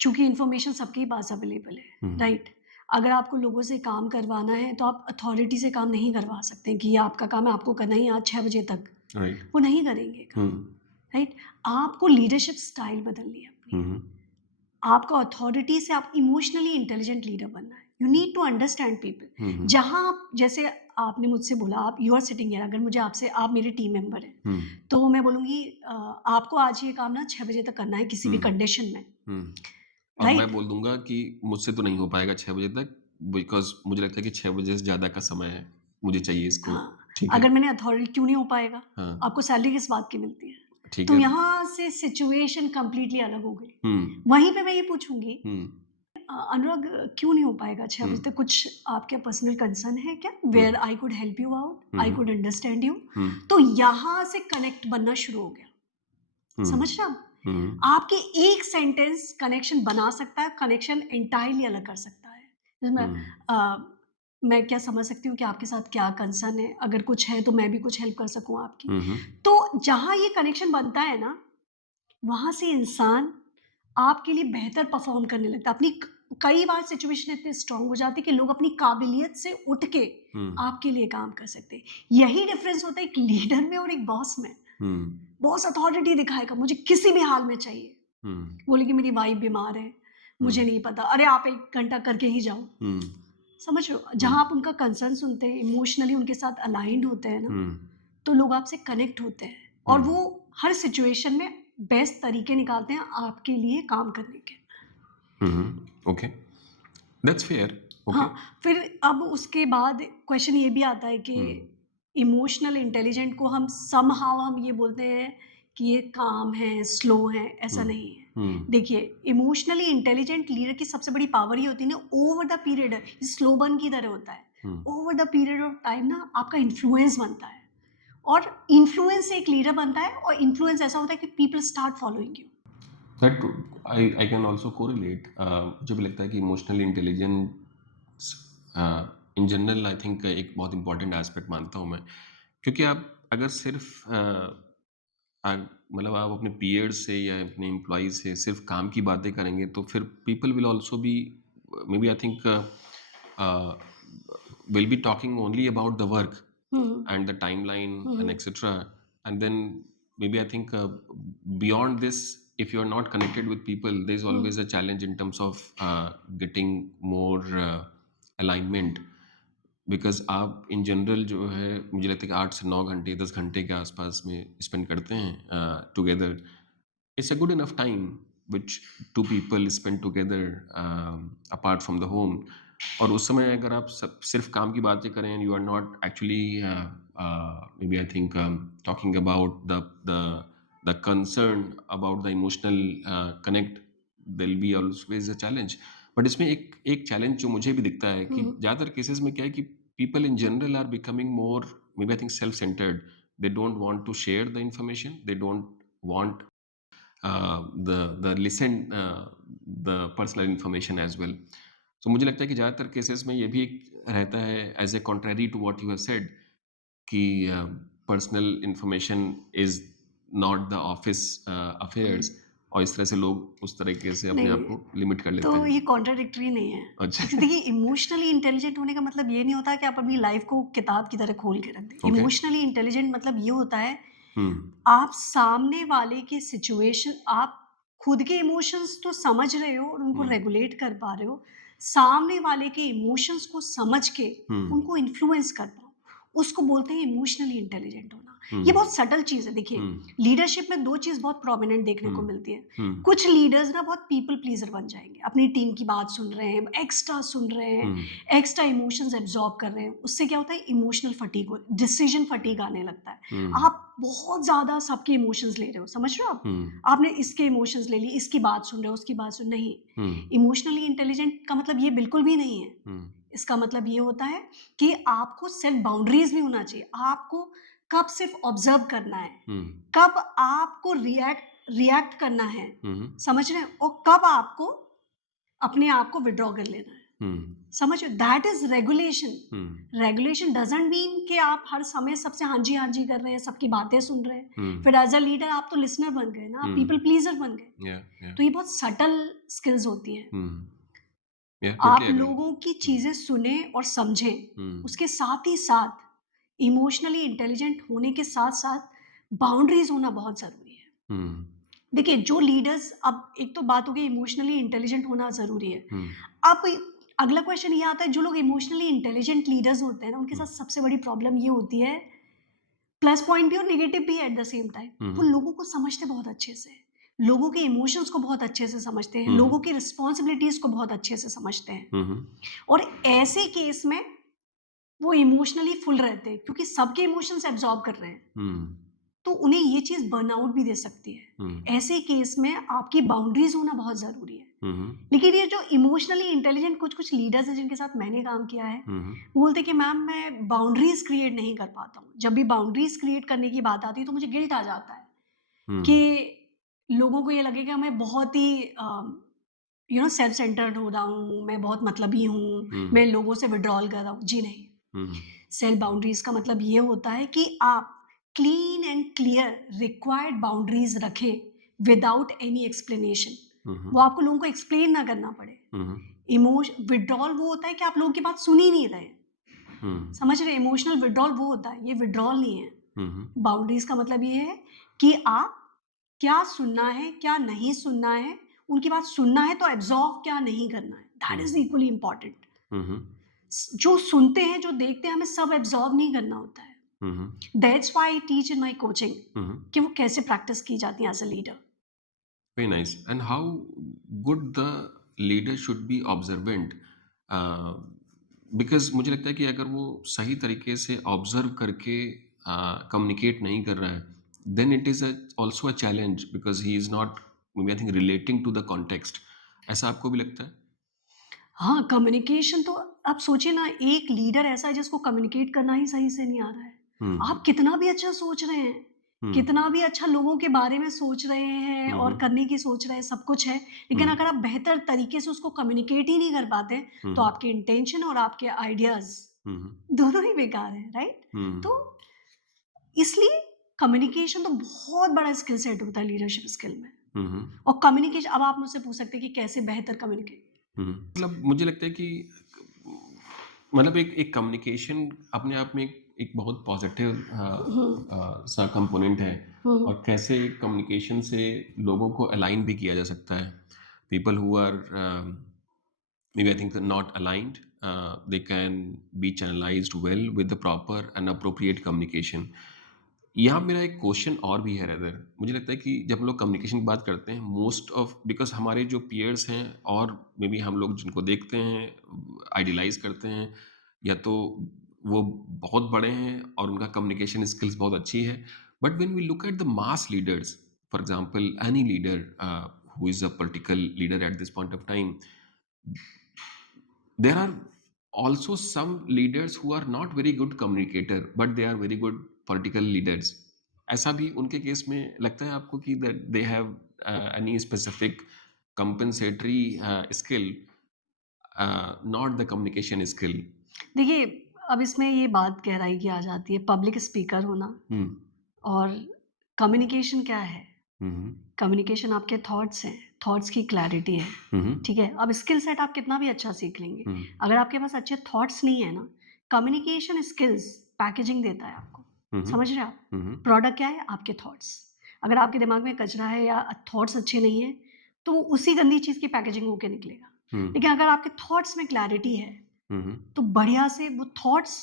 चूंकि इंफॉर्मेशन सबके पास अवेलेबल है, राइट? अगर आपको लोगों से काम करवाना है तो आप अथॉरिटी से काम नहीं करवा सकते कि ये आपका काम है, आपको करना ही आज 6 बजे तक. Right. वो नहीं करेंगे काम, राइट? आपको लीडरशिप स्टाइल बदलनी है अपनी. आपको अथॉरिटी से आप इमोशनली इंटेलिजेंट लीडर बनना है. You need to understand people. जहाँ आप, जैसे आपने मुझसे बोला, आप यू आर सिटिंग हियर, अगर मुझे आपसे, आप मेरे टीम मेंबर हैं, तो मैं बोलूँगी आपको आज ये काम ना 6 बजे तक करना है किसी भी कंडीशन में. और मैं बोल दूंगा कि मुझसे तो नहीं हो पाएगा 6 बजे तक, बिकॉज मुझे लगता है कि 6 बजे से ज़्यादा का समय है, मुझे चाहिए इसको. ठीक है। अगर मैंने अथॉरिटी क्यों नहीं हो पाएगा? हाँ, आपको सैलरी किस बात की मिलती है? ठीक तो है। यहाँ से सिचुएशन कंप्लीटली अलग हो गई। हुँ, वहीं पे मैं ये पूछूँगी हुँ, अनुराग क्यों नहीं हो पाएगा 6 हुँ, बजे तक? कुछ आपके पर्सनल कंसर्न है क्या? Hmm, where I could help you out, hmm, I hmm, could understand you. Hmm, तो यहाँ से कनेक्ट बनना शुरू हो गया। हुँ, समझ रहे हैं आप? हुँ, आपके एक सेंटेंस कनेक्शन बना सकता है, कनेक्शन एंटायरली अलग कर सकता है। जिसमें हुँ, मैं क्या समझ सकती हूँ कि आपके साथ क्या कंसर्न है, अगर कुछ है तो मैं भी कुछ हेल्प कर सकूँ आपकी। हुँ, हुँ, तो जहाँ ये कनेक्शन बनता है ना, वहाँ से इंसान आपके लिए बेहतर परफ़ॉर्म करने लगता है। अपनी क कई बार सिचुएशन इतनी स्ट्रॉन्ग हो जाती है कि लोग अपनी काबिलियत से उठ के हुँ, आपके लिए काम कर सकते हैं। यही डिफ़रेंस होता है एक लीडर में और एक बॉस में। हुँ, बॉस अथॉरिटी दिखाएगा, मुझे किसी भी हाल में चाहिए। हुँ, बोलेगी मेरी वाइफ़ बीमार है, हुँ, मुझे नहीं पता। अरे आप 1 घंटा करके ही जाओ। हुँ, समझ रहे हो? हुँ, जहाँ आप उनका कंसर्न सुनते हैं, इमोशनली उनके साथ अलाइन्ड होते हैं ना, हुँ, तो लोग आपसे कनेक्ट होते हैं हुँ, और वो हर सिचुएशन में बेस्ट तरीके निकालते हैं आपके लिए काम करने के। हुँ, ओके, दैट्स फेयर, ओके। हाँ, फिर अब उसके बाद क्वेश्चन ये भी आता है कि हुँ, इमोशनल इंटेलिजेंट को हम समहाउ हम ये बोलते हैं कि ये काम है, स्लो है, ऐसा हुँ, नहीं है। हुँ, देखिए, इमोशनली इंटेलिजेंट लीडर की सबसे बड़ी पावर ये होती है ना ओवर द पीरियड ये स्लो बर्न की तरह होता है। Hmm, over the period of time ना आपका इन्फ्लुएंस बनता है और इन्फ्लुएंस से एक लीडर बनता है और इन्फ्लुएंस ऐसा होता है कि people start following you. That I can also correlate मुझे भी लगता है कि emotional intelligence in general I think एक बहुत इंपॉर्टेंट एस्पेक्ट मानता हूँ मैं। क्योंकि आप अगर सिर्फ़ मतलब आप अपने पीयर्स से या अपने एम्प्लॉइज़ से सिर्फ़ काम की बातें करेंगे तो फिर people will also be maybe I think will be talking only about the work hmm, and the timeline hmm, and hmm, etc. And then maybe I think beyond this, if you are not connected with people, there's hmm, always a challenge in terms of getting more alignment. Because आप इन जनरल जो है मुझे लगता है कि 8 से 9 घंटे 10 घंटे के आसपास में स्पेंड करते हैं together it's a good enough time which two people spend together apart from the home और उस समय अगर आप सिर्फ काम की बातें करें and you are not actually maybe I think talking about the concern about the emotional connect there will be always a challenge but इसमें एक चैलेंज जो मुझे भी दिखता है कि हुँ। ज़्यादातर केसेस में क्या है कि people in general R becoming more maybe I think self-centered they don't want to share the information they don't want the listen the personal information as well. So मुझे लगता है कि ज़्यादातर केसेस में ये भी एक रहता है as a contrary to what you have said कि personal information is not the office hmm, affairs और इस तरह से लोग उस तरीके से अपने आप नहीं, को लिमिट कर लेते तो ये हैं। कॉन्ट्राडिक्टरी नहीं है। अच्छा देखिए इमोशनली इंटेलिजेंट होने का मतलब ये नहीं होता कि आप अपनी लाइफ़ को किताब की तरह खोल के रख दें। ओके इमोशनली इंटेलिजेंट मतलब ये होता है, हुँ, आप सामने वाले की सिचुएशन आप खुद के इमोशंस तो समझ रहे हो और उनको हुँ, रेगुलेट कर पा रहे हो। सामने वाले के इमोशंस को समझ के हुँ, उनको इन्फ्लुएंस कर पाओ। उसको बोलते हैं इमोशनली इंटेलिजेंट होना। हुँ, ये बहुत सटल चीज़ है देखिए, हुँ, लीडरशिप में 2 चीज़ बहुत प्रोमिनेंट देखने हुँ, को मिलती है। हुँ, कुछ लीडर्स ना बहुत पीपल प्लीज़र बन जाएँगे। अपनी टीम की बात सुन रहे हैं, एक्स्ट्रा सुन रहे हैं, हुँ, एक्स्ट्रा इमोशंस एब्ज़ॉर्ब कर रहे हैं। उससे क्या होता है इमोशनल फटीग हो डिसीज़न फटीग आने लगता है। हुँ, आप बहुत ज़्यादा सबके इमोशंस ले रहे हो, समझ रहे हो आप? हुँ, आपने इसके इमोशंस ले लिए, इसकी बात सुन रहे हो, उसकी बात सुन नहीं। हुँ, इमोशनली इंटेलिजेंट का मतलब ये बिल्कुल भी नहीं है। हुँ, इसका मतलब ये होता है कि आपको सेट बाउंड्रीज़ भी होना चाहिए। आपको कब सिर्फ़ ऑब्ज़र्व करना है, हुँ, कब आपको रिएक्ट रिएक्ट करना है, हुँ, समझ रहे हैं? और कब आपको अपने आप को विथड्रॉ कर लेना है। हुँ, समझ रहे हो? That is regulation. Hmm, regulation doesn't mean कि आप हर समय सबसे हाँ जी कर रहे हैं, सबकी बातें सुन रहे हैं। हुँ, फिर एज़ अ लीडर आप तो लिसनर बन गए ना, आप हुँ, पीपल प्लीज़र बन गए। या, तो ये बहुत सटल स्किल्स होती हैं। हुँ, या आप टोटली एग्री। लोगों की हुँ, चीज़ें सुनें और समझें। हुँ, उसके साथ ही साथ इमोशनली इंटेलिजेंट होने के साथ-साथ बाउंड्रीज़ होना बहुत ज़रूरी है। हुँ, देखिए, जो लीडर्स अब एक तो बात हो गई इमोशनली इंटेलिजेंट होना ज़रूरी है। हुँ, अब अगला क्वेश्चन ये आता है जो लोग इमोशनली इंटेलिजेंट लीडर्स होते हैं ना, उनके हुँ, साथ सबसे बड़ी प्रॉब्लम ये होती है, प्लस पॉइंट भी और नेगेटिव भी एट द सेम टाइम। वो हुँ, लोगों को समझते बहुत अच्छे से। लोगों के इमोशंस को बहुत अच्छे से समझते हैं, हुँ, लोगों हुँ, की रिस्पॉन्सिबिलिटीज़ को बहुत अच्छे से समझते हैं। हुँ, हुँ, और ऐसे केस में वो इमोशनली फुल रहते हैं क्योंकि सबके इमोशंस एब्जॉर्ब कर रहे हैं, तो उन्हें ये चीज़ बर्नआउट भी दे सकती है। ऐसे केस में आपकी बाउंड्रीज होना बहुत ज़रूरी है। लेकिन ये जो इमोशनली इंटेलिजेंट कुछ-कुछ लीडर्स हैं जिनके साथ मैंने काम किया है, वो बोलते हैं कि मैम मैं बाउंड्रीज क्रिएट नहीं कर पाता हूँ। जब भी बाउंड्रीज क्रिएट करने की बात आती है तो मुझे गिल्ट आ जाता है कि लोगों को ये लगेगा मैं बहुत ही सेल्फ सेंटर्ड हो रहा हूँ, मैं बहुत मतलबी हूँ, मैं लोगों से विड्रॉल कर रहा हूँ। जी नहीं। सेल्फ बाउंड्रीज का मतलब ये होता है कि आप clean and clear required boundaries रखें विदाउट एनी एक्सप्लेनेशन। वो आपको लोगों को एक्सप्लेन ना करना पड़े। विड्रॉल वो होता है कि आप लोगों की बात सुन ही नहीं रहे। समझ रहे? इमोशनल विड्रॉल वो होता है, ये विड्रॉल नहीं है। बाउंड्रीज का मतलब ये है कि आप क्या सुनना है, क्या नहीं सुनना है, उनकी बात सुनना है तो एब्जॉर्ब क्या नहीं करना है, दैट इज इक्वली इंपॉर्टेंट। जो सुनते हैं, जो देखते हैं, हमें सब एब्जॉर्ब नहीं करना होता है। That's why I teach in my coaching कि वो कैसे प्रैक्टिस की जाती है as a leader. Very nice. And how good the leader should be observant. Because मुझे लगता है कि अगर वो सही तरीके से ऑब्जर्व करके कम्युनिकेट नहीं कर रहा है, then it is also a challenge because he is not I think relating to the context. ऐसा आपको भी लगता है? हाँ, कम्युनिकेशन तो आप सोचिए ना, एक लीडर ऐसा है जिसको कम्युनिकेट करना ही सही से नहीं आ रहा है। आप कितना भी अच्छा सोच रहे हैं, कितना भी अच्छा लोगों के बारे में सोच रहे हैं और करने की सोच रहे हैं, सब कुछ है, लेकिन अगर आप बेहतर तरीके से उसको कम्युनिकेट ही नहीं कर पाते हैं, तो आपके इंटेंशन और आपके आइडियाज़ दोनों ही बेकार हैं, राइट? तो इसलिए कम्युनिकेशन तो बहुत बड़ा स्किल सेट होता है लीडरशिप स्किल में। और कम्युनिकेशन, अब आप मुझसे पूछ सकते हैं कि कैसे बेहतर कम्युनिकेट। मतलब मुझे लगता है कि मतलब एक कम्युनिकेशन अपने आप में एक बहुत पॉजिटिव सा कंपोनेंट है, और कैसे कम्युनिकेशन से लोगों को अलाइन भी किया जा सकता है। People who are maybe I think they're not aligned, they can be channelized well with the proper and appropriate communication. यहाँ मेरा एक क्वेश्चन और भी है रदर, मुझे लगता है कि जब हम लोग कम्युनिकेशन की बात करते हैं, मोस्ट ऑफ बिकॉज हमारे जो पीयर्स हैं और मे बी हम लोग जिनको देखते हैं, आइडियलाइज करते हैं, या तो वो बहुत बड़े हैं और उनका कम्युनिकेशन स्किल्स बहुत अच्छी है, but when we look at the mass leaders, for example any leader who is a political leader at this point of time, there are also some leaders who are not very good communicator but they are very good political leaders. ऐसा भी उनके केस में लगता है आपको कि that they have any specific compensatory skill, not the communication skill? देखिए, अब इसमें ये बात गहराई की आ जाती है, पब्लिक स्पीकर होना और कम्युनिकेशन क्या है? कम्युनिकेशन आपके थॉट्स हैं, थॉट्स की क्लैरिटी है, ठीक है? अब स्किल सेट आप कितना भी अच्छा सीख लेंगे, अगर आपके पास अच्छे थॉट्स नहीं है ना, कम्युनिकेशन स्किल्स पैकेजिंग देता है आपको, समझ रहे हैं आप? प्रोडक्ट क्या है? आपके थॉट्स। अगर आपके दिमाग में कचरा है या थॉट्स अच्छे नहीं है, तो वो उसी गंदी चीज़ की पैकेजिंग होके निकलेगा। लेकिन अगर आपके थॉट्स में क्लैरिटी है, तो बढ़िया से वो थॉट्स,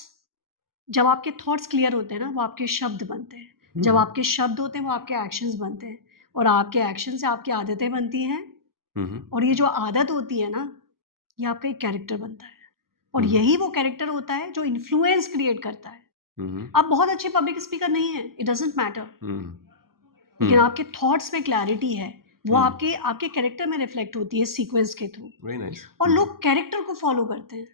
जब आपके थॉट्स क्लियर होते हैं ना, वो आपके शब्द बनते हैं। जब आपके शब्द होते हैं, वो आपके एक्शंस बनते हैं, और आपके एक्शन से आपकी आदतें बनती हैं, और ये जो आदत होती है ना, ये आपका एक कैरेक्टर बनता है, और यही वो कैरेक्टर होता है जो इन्फ्लुएंस क्रिएट करता है। आप बहुत अच्छे पब्लिक स्पीकर नहीं हैं, इट डजंट मैटर, लेकिन आपके थॉट्स में क्लैरिटी है, वो आपके आपके कैरेक्टर में रिफ्लेक्ट होती है सीक्वेंस के थ्रू। Very nice. और लोग कैरेक्टर को फॉलो करते हैं।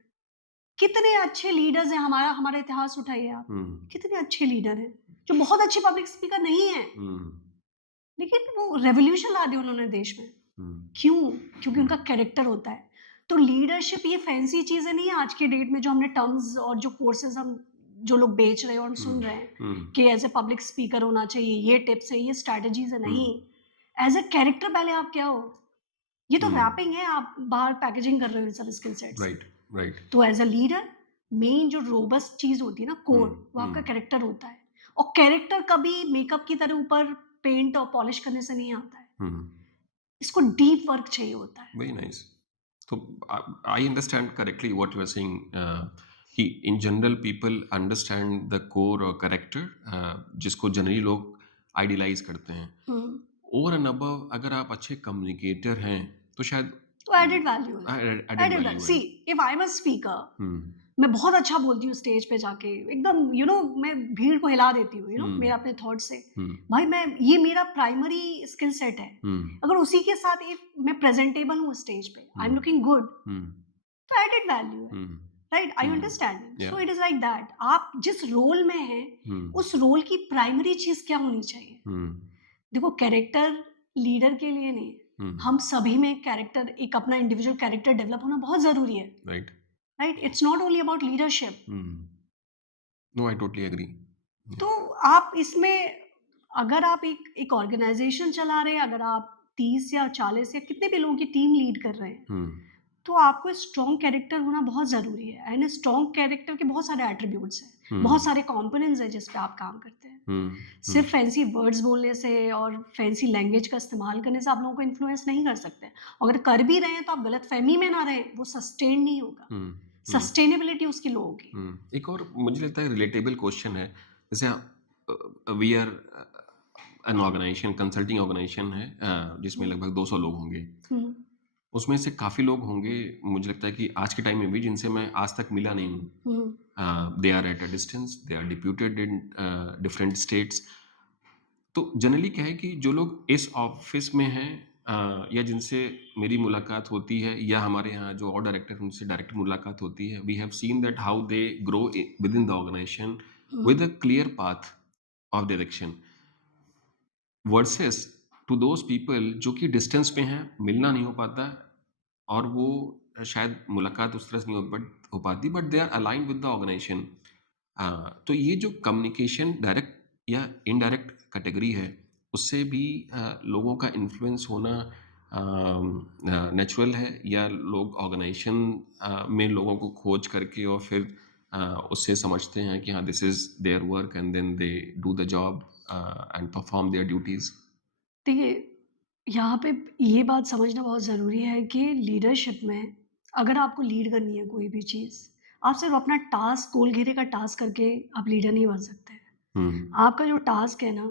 कितने अच्छे लीडर्स हैं, हमारा इतिहास उठाइए आप, कितने अच्छे लीडर हैं जो बहुत अच्छे पब्लिक स्पीकर नहीं है, लेकिन वो रेवोल्यूशन ला दी उन्होंने देश में। क्यों? क्योंकि उनका कैरेक्टर होता है। तो लीडरशिप ये फैंसी चीजें नहीं है आज के डेट में, जो हमने टर्म्स और जो कोर्सेज हम जो लोग बेच रहे हैं और हम सुन रहे हैं कि एज ए पब्लिक स्पीकर होना चाहिए, ये टिप्स है, ये स्ट्रैटेजीज है। नहीं, एज ए कैरेक्टर पहले आप क्या हो। ये तो रैपिंग है, आप बाहर पैकेजिंग कर रहे हो इन सब स्किल सेट्स। राइट। तो एज अ लीडर मेन जो रोबस्ट चीज होती है ना, कोर, वो आपका कैरेक्टर होता है, और कैरेक्टर कभी मेकअप की तरह ऊपर पेंट और पॉलिश करने से नहीं आता है, इसको डीप वर्क चाहिए होता है। Very nice. So I understand correctly what you are saying. कि in general people understand the core or character, जिसको जनरली लोग आइडियलाइज करते हैं। ओवर एंड अबव अगर आप अच्छे कम्युनिकेटर हैं तो शायद तो एडेड वैल्यू है। added एडेड value वैल्यू, है। See if I am a speaker, मैं बहुत अच्छा बोलती हूँ स्टेज पे जाके, एकदम मैं भीड़ को हिला देती हूँ, मेरे हुँ, अपने थॉट से। हुँ, भाई मैं ये मेरा प्राइमरी स्किल सेट है। हुँ, अगर उसी के साथ इफ मैं प्रेज़ेंटेबल हूँ स्टेज पे, I am hmm, looking good, hmm, तो एडेड वैल्यू है, hmm, right? Are you hmm, understanding? या so it is like that. आप जिस रोल में हैं, हुँ, उस रोल की प्राइमरी चीज़ क्या होनी चाहिए? हुँ, देखो कैरेक्टर लीडर के लिए नहीं, हुँ, हम सभी में कैरेक्टर एक अपना इंडिविजुअल कैरेक्टर डेवलप होना बहुत ज़रूरी है, right. Right? It's not only about leadership. Hmm, no I totally agree. या तो आप इसमें अगर आप एक एक ऑर्गेनाइज़ेशन चला रहे हैं, अगर आप 30 या 40 या कितने भी लोगों की टीम लीड कर रहे हैं, हुँ, तो आपको स्ट्रॉन्ग कैरेक्टर होना बहुत ज़रूरी है एंड स्ट्रॉन्ग कैरेक्टर के बहुत सारे एट्रिब्यूट्स हैं, बहुत हुँ, सारे कंपोनेंट्स हैं जिस पे आप काम करते हैं। हुँ, हुँ, सिर्फ फैंसी वर्ड्स बोलने से और फैंसी लैंग्वेज का इस्तेमाल करने से आप लोगों को इन्फ्लुएंस नहीं कर सकते। अगर कर भी रहे हैं तो आप गलतफ़हमी में ना रहें, वो सस्टेन नहीं होगा। हुँ, हुँ, सस्टेनेबिलिटी उसकी लो होगी। एक और मुझे लगता है रिलेटेबल क्वेश्चन है, जैसे we are an organization consulting organization है जिसमें हुँ, लगभग 200 लोग होंगे। हुँ, उसमें से काफ़ी लोग होंगे मुझे लगता है कि आज के टाइम में भी जिनसे मैं आज तक मिला नहीं हूँ। Hmm, they are at a distance, they are deputed in different states. तो जनरली क्या है कि जो लोग इस ऑफिस में हैं या जिनसे मेरी मुलाकात होती है या हमारे यहाँ जो और डायरेक्टर हैं उनसे डायरेक्ट मुलाकात होती है, we have seen that how they grow within the organization hmm, with a clear path of direction versus to those people जो कि डिस्टेंस पे हैं, मिलना नहीं हो पाता और वो शायद मुलाकात उस तरह से नहीं हो पाती but they are aligned with the organization. तो ये जो कम्युनिकेशन डायरेक्ट या इनडायरेक्ट कैटेगरी है, उससे भी लोगों का इन्फ्लुएंस होना नेचुरल है या लोग ऑर्गेनाइजेशन में लोगों को खोज करके और फिर उससे समझते हैं कि हाँ this is their work and then they do the job and perform their duties. देखिए, यहाँ पे ये बात समझना बहुत ज़रूरी है कि लीडरशिप में अगर आपको लीड करनी है कोई भी चीज़, आप सिर्फ़ अपना टास्क गोल घेरे का टास्क करके आप लीडर नहीं बन सकते। हुँ, आपका जो टास्क है ना,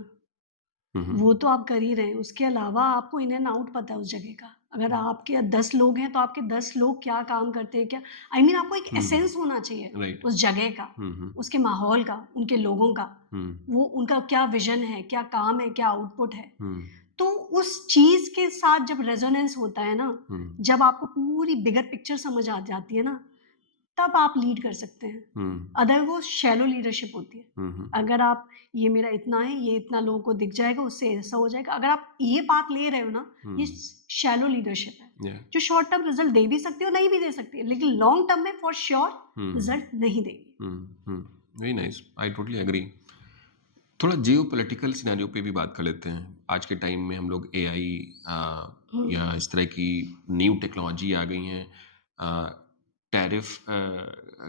हुँ, हुँ, वो तो आप कर ही रहे हैं, उसके अलावा आपको इन एंड आउट पता है उस जगह का। अगर आपके 10 लोग हैं, तो आपके 10 लोग क्या काम करते हैं, क्या आई मीन आपको एक हुँ, एसेंस होना चाहिए राइट। उस जगह का, हुँ, हुँ, उसके माहौल का, उनके लोगों का। हुँ, वो उनका क्या विज़न है, क्या काम है, क्या आउटपुट है। हुँ, तो उस चीज़ के साथ जब रेज़ोनेंस होता है ना, हुँ, जब आपको पूरी बिगर पिक्चर समझ आ जाती है ना, तब आप लीड कर सकते हैं। हुँ, अदर वो शैलो लीडरशिप होती है। हुँ, हुँ, अगर आप ये मेरा इतना है, ये इतना लोगों को दिख जाएगा, उससे ऐसा हो जाएगा। अगर आप ये पाथ ले रहे हो ना, ये हुँ, शैलो लीडरशिप है, या जो शॉर्ट टर्म रिज़ल्ट दे भी सकती है और नहीं भी दे सकती है, लेकिन लॉन्ग टर्म में फॉर श्योर हुँ, रिज़ल्ट नहीं देगी। Hmm, hmm, very nice, I totally agree. थोड़ा जियोपॉलिटिकल सिनेरियो पे भी बात कर लेते हैं। आज के टाइम में हम लोग एआई हुँ, या इस तरह की न्यू टेक्नोलॉजी आ गई हैं। टैरिफ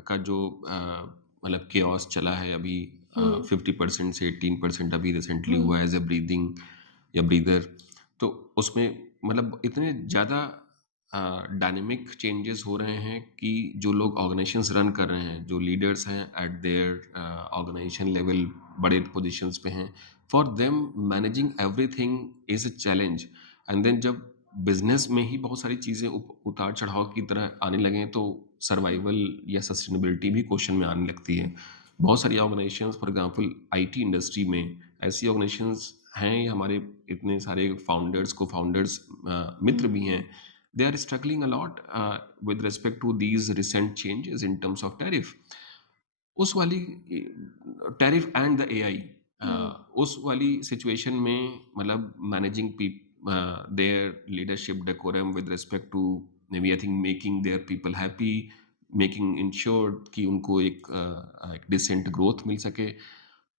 का जो मतलब केओस चला है अभी हुँ, 50% से 18% अभी रिसेंटली हुँ, हुआ है एज़ अ ब्रीथिंग या ब्रीदर। तो उसमें मतलब इतने ज़्यादा डायनामिक चेंजेस हो रहे हैं कि जो लोग ऑर्गेनाइजेशंस रन कर रहे हैं, जो लीडर्स हैं एट देयर ऑर्गेनाइजेशन लेवल बड़े पोजीशंस पे हैं, for them managing everything is a challenge and then जब बिज़नेस में ही बहुत सारी चीज़ें उतार-चढ़ाव की तरह आने लगें, तो सर्वाइवल या सस्टेनेबिलिटी भी क्वेश्चन में आने लगती है। बहुत सारी organisations for example IT industry में ऐसी ऑर्गेनाइजेशंस हैं या हमारे इतने सारे फाउंडर्स, को-फाउंडर्स हुँ, मित्र भी हैं, they are struggling a lot with respect to these recent changes in terms of tariff. उस वाली tariff and the AI hmm, उस वाली सिचुएशन में मतलब managing their leadership decorum with respect to may be I think making their people happy making ensured कि उनको एक डिसेंट ग्रोथ मिल सके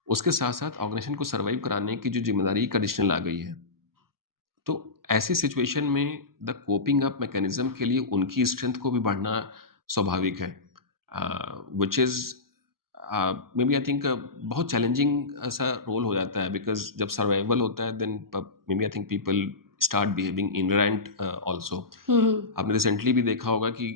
उसके साथ साथ ऑर्गेनाइजेशन को सर्वाइव कराने की जो जिम्मेदारी कंडीशनल आ गई है तो ऐसी सिचुएशन में द कोपिंग अप मैकेनिज्म के लिए उनकी स्ट्रेंथ को भी बढ़ना स्वाभाविक है which is maybe I think बहुत चैलेंजिंग ऐसा रोल हो जाता है बिकॉज जब सर्वाइवल होता है then maybe I think people start behaving inherent also. Hmm, hmm, आपने रिसेंटली भी देखा होगा कि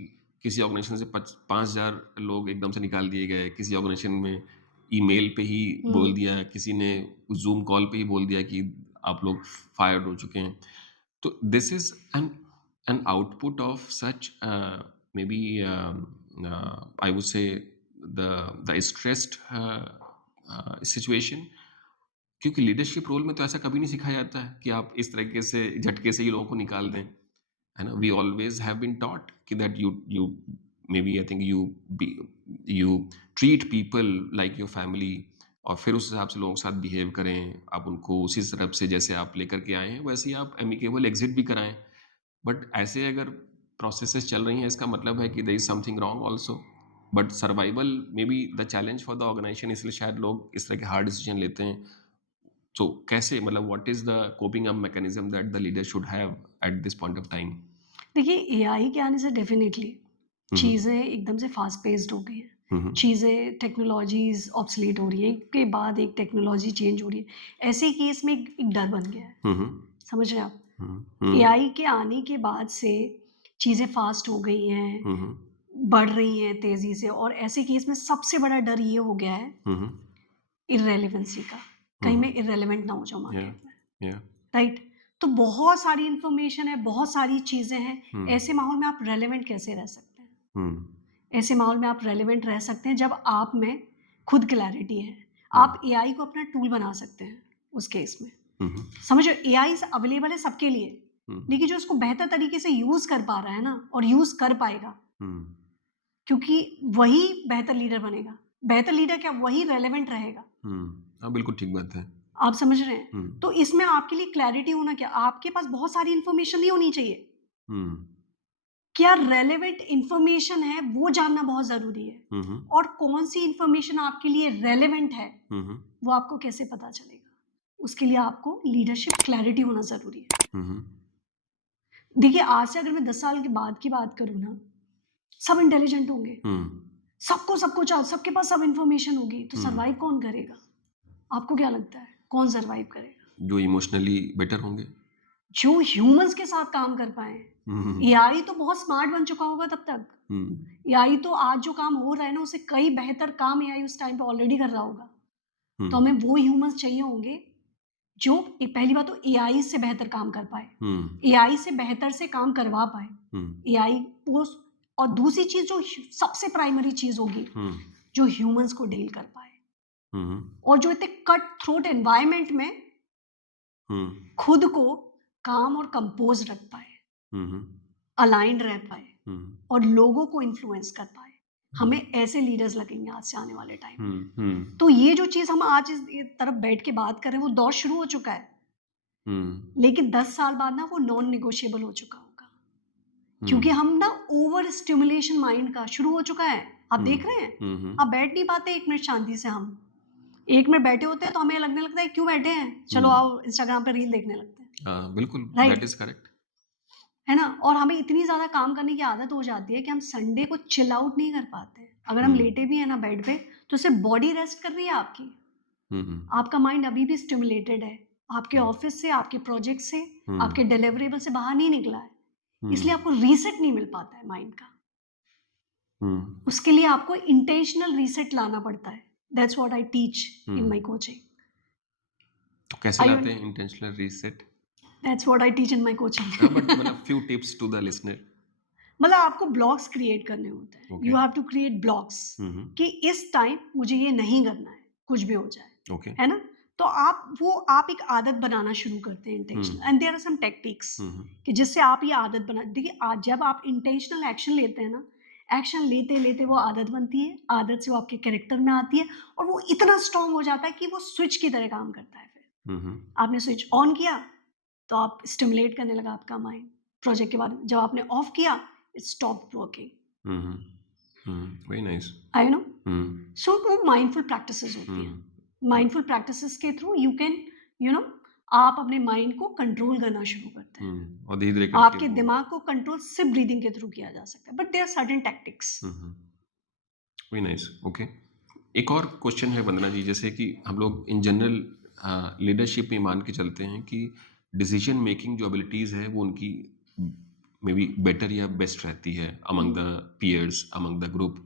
किसी ऑर्गेनाइजेशन से 5,000 लोग एकदम से निकाल दिए गए, किसी ऑर्गेनाइजेशन में ईमेल पे ही हुँ, बोल दिया, किसी ने ज़ूम कॉल पे ही बोल दिया कि आप लोग फायर्ड हो चुके हैं। तो this is an an output of such may be I would say the stressed situation, क्योंकि लीडरशिप रोल में तो ऐसा कभी नहीं सिखाया जाता है कि आप इस तरीके से झटके से ही लोगों को निकाल दें, है ना? We always have been taught कि that you maybe I think you treat people like your family, और फिर उस हिसाब से लोगों के साथ बिहेव करें, आप उनको उसी तरफ से जैसे आप लेकर के आए हैं वैसे ही आप एमिकेबल एग्जिट भी कराएं। बट ऐसे अगर प्रोसेसेस चल रही हैं, इसका मतलब है कि there is something wrong also. But survival maybe the challenge for the organization, इसलिए शायद लोग इस तरह के हार्ड डिसीजन लेते हैं। तो कैसे, मतलब what is the coping up mechanism that the leader should have eight this point of time? देखिए, एआई के आने से डेफिनेटली चीज़ें एकदम से फास्ट पेस्ड हो गई हैं। चीज़ें, टेक्नोलॉजीज़ ऑब्सोलीट हो रही है, एक के बाद एक टेक्नोलॉजी चेंज हो रही है। ऐसे केस में एक डर बन गया है। समझ रहे हैं आप? एआई के आने के बाद से चीज़ें फास्ट हो गई हैं, बढ़ रही हैं तेज़ी से, और ऐसे केस में सबसे बड़ा डर ये हो गया है इर्रेलेवेंसी का। कहीं मैं इर्रेलेवेंट ना हो जाऊँ मार्केट में, राइट? तो बहुत सारी इन्फॉर्मेशन है, बहुत सारी चीज़ें हैं। ऐसे माहौल में आप रेलेवेंट कैसे रह सकते हैं? ऐसे माहौल में आप रेलेवेंट रह सकते हैं जब आप में खुद क्लैरिटी है। आप एआई को अपना टूल बना सकते हैं उस केस में। समझो, एआई अवेलेबल है सबके लिए, लेकिन जो उसको बेहतर तरीके से यूज कर पा रहा है ना, और यूज कर पाएगा, क्योंकि वही बेहतर लीडर बनेगा। बेहतर लीडर क्या, वही रेलेवेंट रहेगा। हाँ, बिल्कुल ठीक बात है। आप समझ रहे हैं? तो इसमें आपके लिए क्लैरिटी होना क्या, आपके पास बहुत सारी इंफॉर्मेशन नहीं होनी चाहिए। क्या रेलेवेंट इंफॉर्मेशन है वो जानना बहुत जरूरी है। और कौन सी इंफॉर्मेशन आपके लिए रेलेवेंट है वो आपको कैसे पता चलेगा? उसके लिए आपको लीडरशिप क्लैरिटी होना जरूरी है। देखिए, आज से अगर मैं 10 साल के बाद की बात करूं ना, सब इंटेलिजेंट होंगे, सबको सब कुछ, सबके पास सब इंफॉर्मेशन होगी, तो सरवाइव कौन करेगा? आपको क्या लगता है, कौन सरवाइव करेगा? जो इमोशनली बेटर होंगे, जो ह्यूमंस के साथ काम कर पाए। एआई तो बहुत स्मार्ट बन चुका होगा तब तक। एआई तो आज जो काम हो रहा है ना, उससे कई बेहतर काम एआई उस टाइम पे ऑलरेडी कर रहा होगा। तो हमें वो ह्यूमंस चाहिए होंगे जो पहली बात तो एआई से बेहतर काम कर पाए, एआई से बेहतर से काम करवा पाए एआई को। और दूसरी चीज जो सबसे प्राइमरी चीज होगी, जो ह्यूमंस को डील कर पाए, और जो इतने कट थ्रोट एनवायरमेंट में खुद को काम और कंपोज रख पाए, अलाइंड रह पाए, और लोगों को इन्फ्लुएंस कर पाए। हमें ऐसे लीडर्स लगेंगे आज से आने वाले टाइम। तो ये जो चीज हम आज इस तरफ बैठ के बात कर रहे हैं, वो दौर शुरू हो चुका है, लेकिन 10 साल बाद ना वो नॉन निगोशिएबल हो चुका होगा, क्योंकि हम ना ओवर स्टिमुलेशन माइंड का शुरू हो चुका है। आप देख रहे हैं, आप बैठ नहीं पाते 1 मिनट शांति से। हम 1 मिनट बैठे होते हैं तो हमें लगने लगता है क्यों बैठे हैं, चलो आओ इंस्टाग्राम पे रील देखने लगते हैं। बिल्कुल, दैट इज करेक्ट, है ना? और हमें इतनी ज्यादा काम करने की आदत हो जाती है कि हम संडे को चिल आउट नहीं कर पाते। अगर हम लेटे भी है ना बेड पे, तो सिर्फ बॉडी रेस्ट कर रही है आपकी, आपका माइंड अभी भी स्टिमुलेटेड है, आपके ऑफिस से, आपके प्रोजेक्ट से, आपके डिलीवरेबल से बाहर नहीं निकला है। इसलिए आपको रीसेट नहीं मिल पाता है माइंड का। उसके लिए आपको इंटेंशनल रीसेट लाना पड़ता है। That's what I teach in my coaching. तो कैसे लाते हैं intentional reset? That's what I teach in my coaching. but मतलब few tips to the listener. मतलब आपको ब्लॉक्स क्रिएट करने होते हैं। You have to create blocks कि इस टाइम मुझे ये नहीं करना है, कुछ भी हो जाए, है ना? तो आप एक आदत बनाना शुरू करते हैं intentional, and there are some techniques कि जिससे आप ये आदत बना। देखिए, आज जब आप इंटेंशनल एक्शन लेते हैं ना, एक्शन लेते लेते वो आदत बनती है, आदत से वो आपके कैरेक्टर में आती है, और वो इतना स्ट्रांग हो जाता है कि वो स्विच की तरह काम करता है। फिर आपने स्विच ऑन किया तो आप स्टिमुलेट करने लगा आपका माइंड प्रोजेक्ट के बाद। जब आपने ऑफ किया, it stopped working. Very nice. I know. So वो माइंडफुल प्रैक्टिसेस होती हैं। माइंडफुल प्रैक्टिसेस के through you can, you know, आप अपने माइंड को कंट्रोल करना शुरू करते हैं। और धीरे-धीरे आपके दिमाग को कंट्रोल सिर्फ ब्रीदिंग के थ्रू किया जा सकता है, but there are certain tactics. Very nice, okay. एक और क्वेश्चन है वंदना जी, जैसे कि हम लोग इन जनरल लीडरशिप में मान के चलते हैं कि डिसीजन मेकिंग जो एबिलिटीज़ है वो उनकी मे बी बेटर या बेस्ट रहती है among the peers, among the group.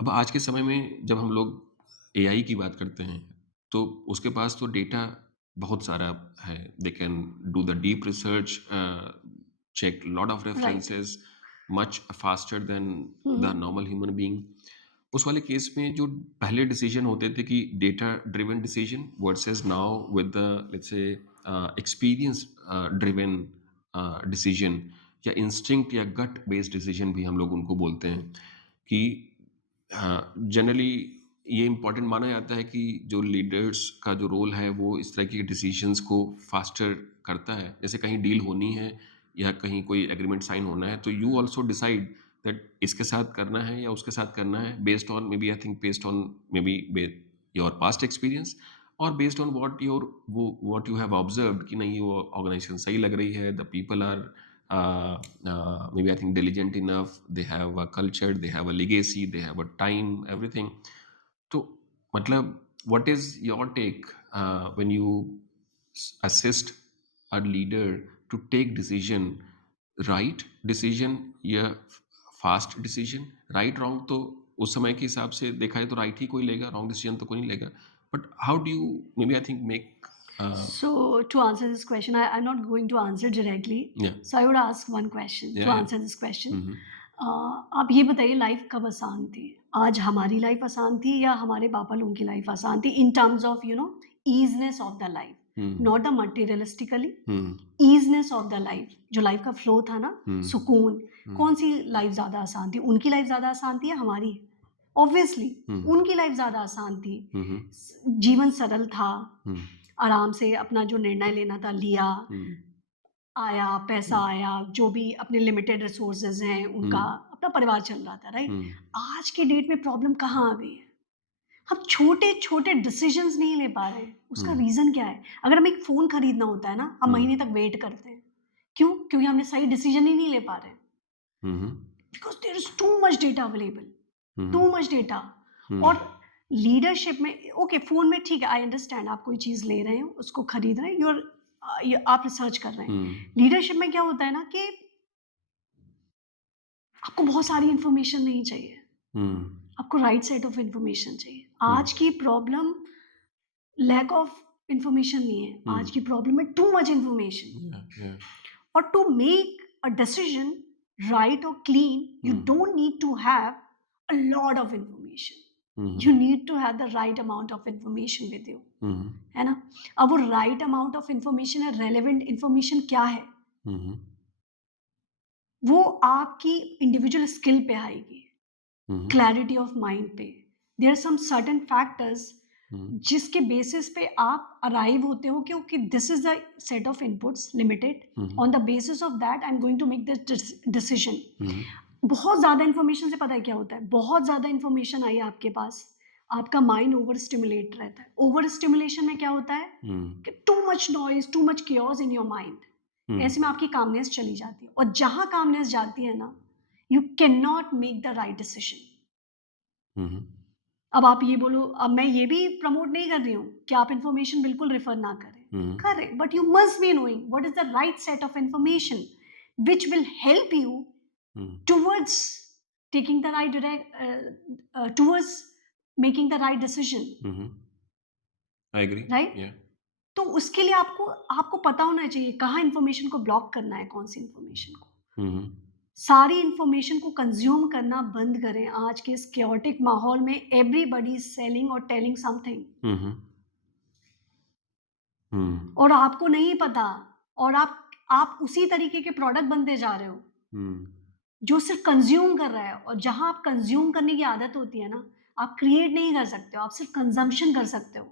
अब आज के समय में जब हम लोग एआई की बात करते हैं, तो उसके पास तो डेटा बहुत सारा है। They can do the deep research, check lot of references, much faster than the hmm normal human being. उस वाले केस में जो पहले डिसीजन होते थे कि data driven decision versus now with the let's say experience driven decision या इंस्टिंक्ट या गट बेस्ड डिसीजन भी हम लोग उनको बोलते हैं कि जनरली ये इम्पोर्टेंट माना जाता है कि जो लीडर्स का जो रोल है वो इस तरह के डिसीजंस को फास्टर करता है. जैसे कहीं डील होनी है या कहीं कोई एग्रीमेंट साइन होना है तो यू ऑल्सो डिसाइड दैट इसके साथ करना है या उसके साथ करना है based on maybe I think based on maybe your past experience और based on what you have observed कि नहीं वो ऑर्गेनाइजेशन सही लग रही है, the people are maybe I think diligent enough, they have a culture, they have a legacy, they have a time, everything. तो मतलब what is your take when you assist a leader to take decision, right decision या fast decision? right wrong तो उस समय के हिसाब से देखा है तो right ही कोई लेगा, wrong decision तो कोई नहीं लेगा. But how do you maybe I think make So to answer this question, I'm not going to answer directly. yeah So I would ask one question to yeah answer this question. mm-hmm. आप ये बताइए लाइफ कब आसान थी? आज हमारी लाइफ आसान थी या हमारे पापा लोगों की लाइफ आसान थी in terms of easiness of the life, not the materialistically, easiness of the life, जो लाइफ का फ्लो था ना, सुकून, कौन सी लाइफ ज्यादा आसान थी? उनकी लाइफ ज्यादा आसान थी या हमारी? ऑब्वियसली उनकी लाइफ ज्यादा आसान थी. जीवन सरल था, आराम से अपना जो निर्णय लेना था लिया, आया पैसा आया, जो भी अपने लिमिटेड रिसोर्सेज हैं उनका अपना परिवार चल रहा था, राइट? आज के डेट में प्रॉब्लम कहाँ आ गई है? हम छोटे छोटे डिसीजंस नहीं ले पा रहे हैं. उसका रीजन क्या है? अगर हमें एक फोन खरीदना होता है ना, हम महीने तक वेट करते हैं. क्यों? क्योंकि हमने सही डिसीजन ही नहीं ले पा रहे. Because there is too much data available, too much data. और लीडरशिप में ओके फोन में ठीक है, आई अंडरस्टैंड, आप कोई चीज ले रहे हैं, उसको खरीद रहे हैं, आप रिसर्च कर रहे हैं. लीडरशिप में क्या होता है ना कि आपको बहुत सारी इंफॉर्मेशन नहीं चाहिए, आपको राइट सेट ऑफ इंफॉर्मेशन चाहिए. आज की प्रॉब्लम लैक ऑफ इंफॉर्मेशन नहीं है, आज की प्रॉब्लम है टू मच इंफॉर्मेशन. और to make a decision right और clean, you don't need to have a lot of information. You need to have the right amount of information with you, है ना? अब वो right amount of information है, relevant information क्या है? वो आपकी individual skill पे आएगी, clarity of mind पे. There are some certain factors जिसके basis पे आप arrive होते हो कि okay, this is the set of inputs limited. On the basis of that, I'm going to make this decision. बहुत ज़्यादा इन्फॉर्मेशन से पता है क्या होता है? बहुत ज़्यादा इन्फॉर्मेशन आई आपके पास, आपका माइंड ओवर स्टिमुलेट रहता है. ओवर स्टिमुलेशन में क्या होता है कि too much noise, too much chaos in your mind. ऐसे में आपकी कामनेस चली जाती है, और जहां कामनेस जाती है ना, you can not make the right decision. अब आप ये बोलो, अब मैं ये भी प्रमोट नहीं कर रही हूँ कि आप इन्फॉर्मेशन बिल्कुल रेफर ना करें, but you must be knowing what is the right set of information which will help you towards taking the right towards making the right decision. I agree. Right? Yeah. तो उसके लिए आपको पता होना चाहिए कहाँ इंफॉर्मेशन को ब्लॉक करना है, कौन सी इंफॉर्मेशन को. सारी इंफॉर्मेशन को कंज्यूम करना बंद करें. आज के इस chaotic माहौल में एवरीबॉडी इज सेलिंग और टेलिंग समथिंग, और आपको नहीं पता, और आप उसी तरीके के प्रोडक्ट बनते जा रहे हो जो सिर्फ कंज्यूम कर रहा है. और जहां आप कंज्यूम करने की आदत होती है ना, आप क्रिएट नहीं कर सकते हो, आप सिर्फ कंजम्पशन कर सकते हो.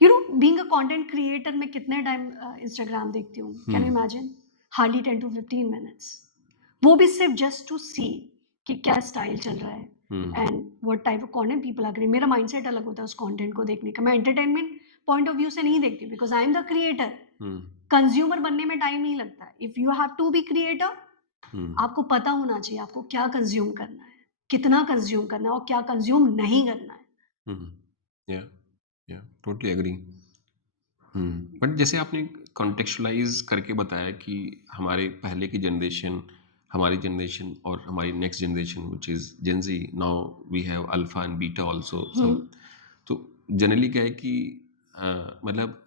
You know, being a content creator, मैं कितने टाइम इंस्टाग्राम देखती हूँ, can you imagine? Hardly 10 to 15 minutes. वो भी सिर्फ जस्ट टू सी कि क्या स्टाइल चल रहा है and what type of content people are creating. मेरा माइंडसेट अलग होता है उस कंटेंट को देखने का. मैं एंटरटेनमेंट पॉइंट ऑफ व्यू से नहीं देखती, because I am the creator. Consumer बनने में टाइम नहीं लगता. If you have to be creator, आपको पता होना चाहिए आपको क्या कंज्यूम करना है, कितना कंज्यूम करना है, और क्या कंज्यूम नहीं करना है. या टोटली एग्री. बट जैसे आपने कॉन्टेक्चुअलाइज करके बताया कि हमारे पहले की जनरेशन, हमारी जनरेशन और हमारी next generation which is Gen Z, now we have alpha and beta also. तो जनरली क्या है कि मतलब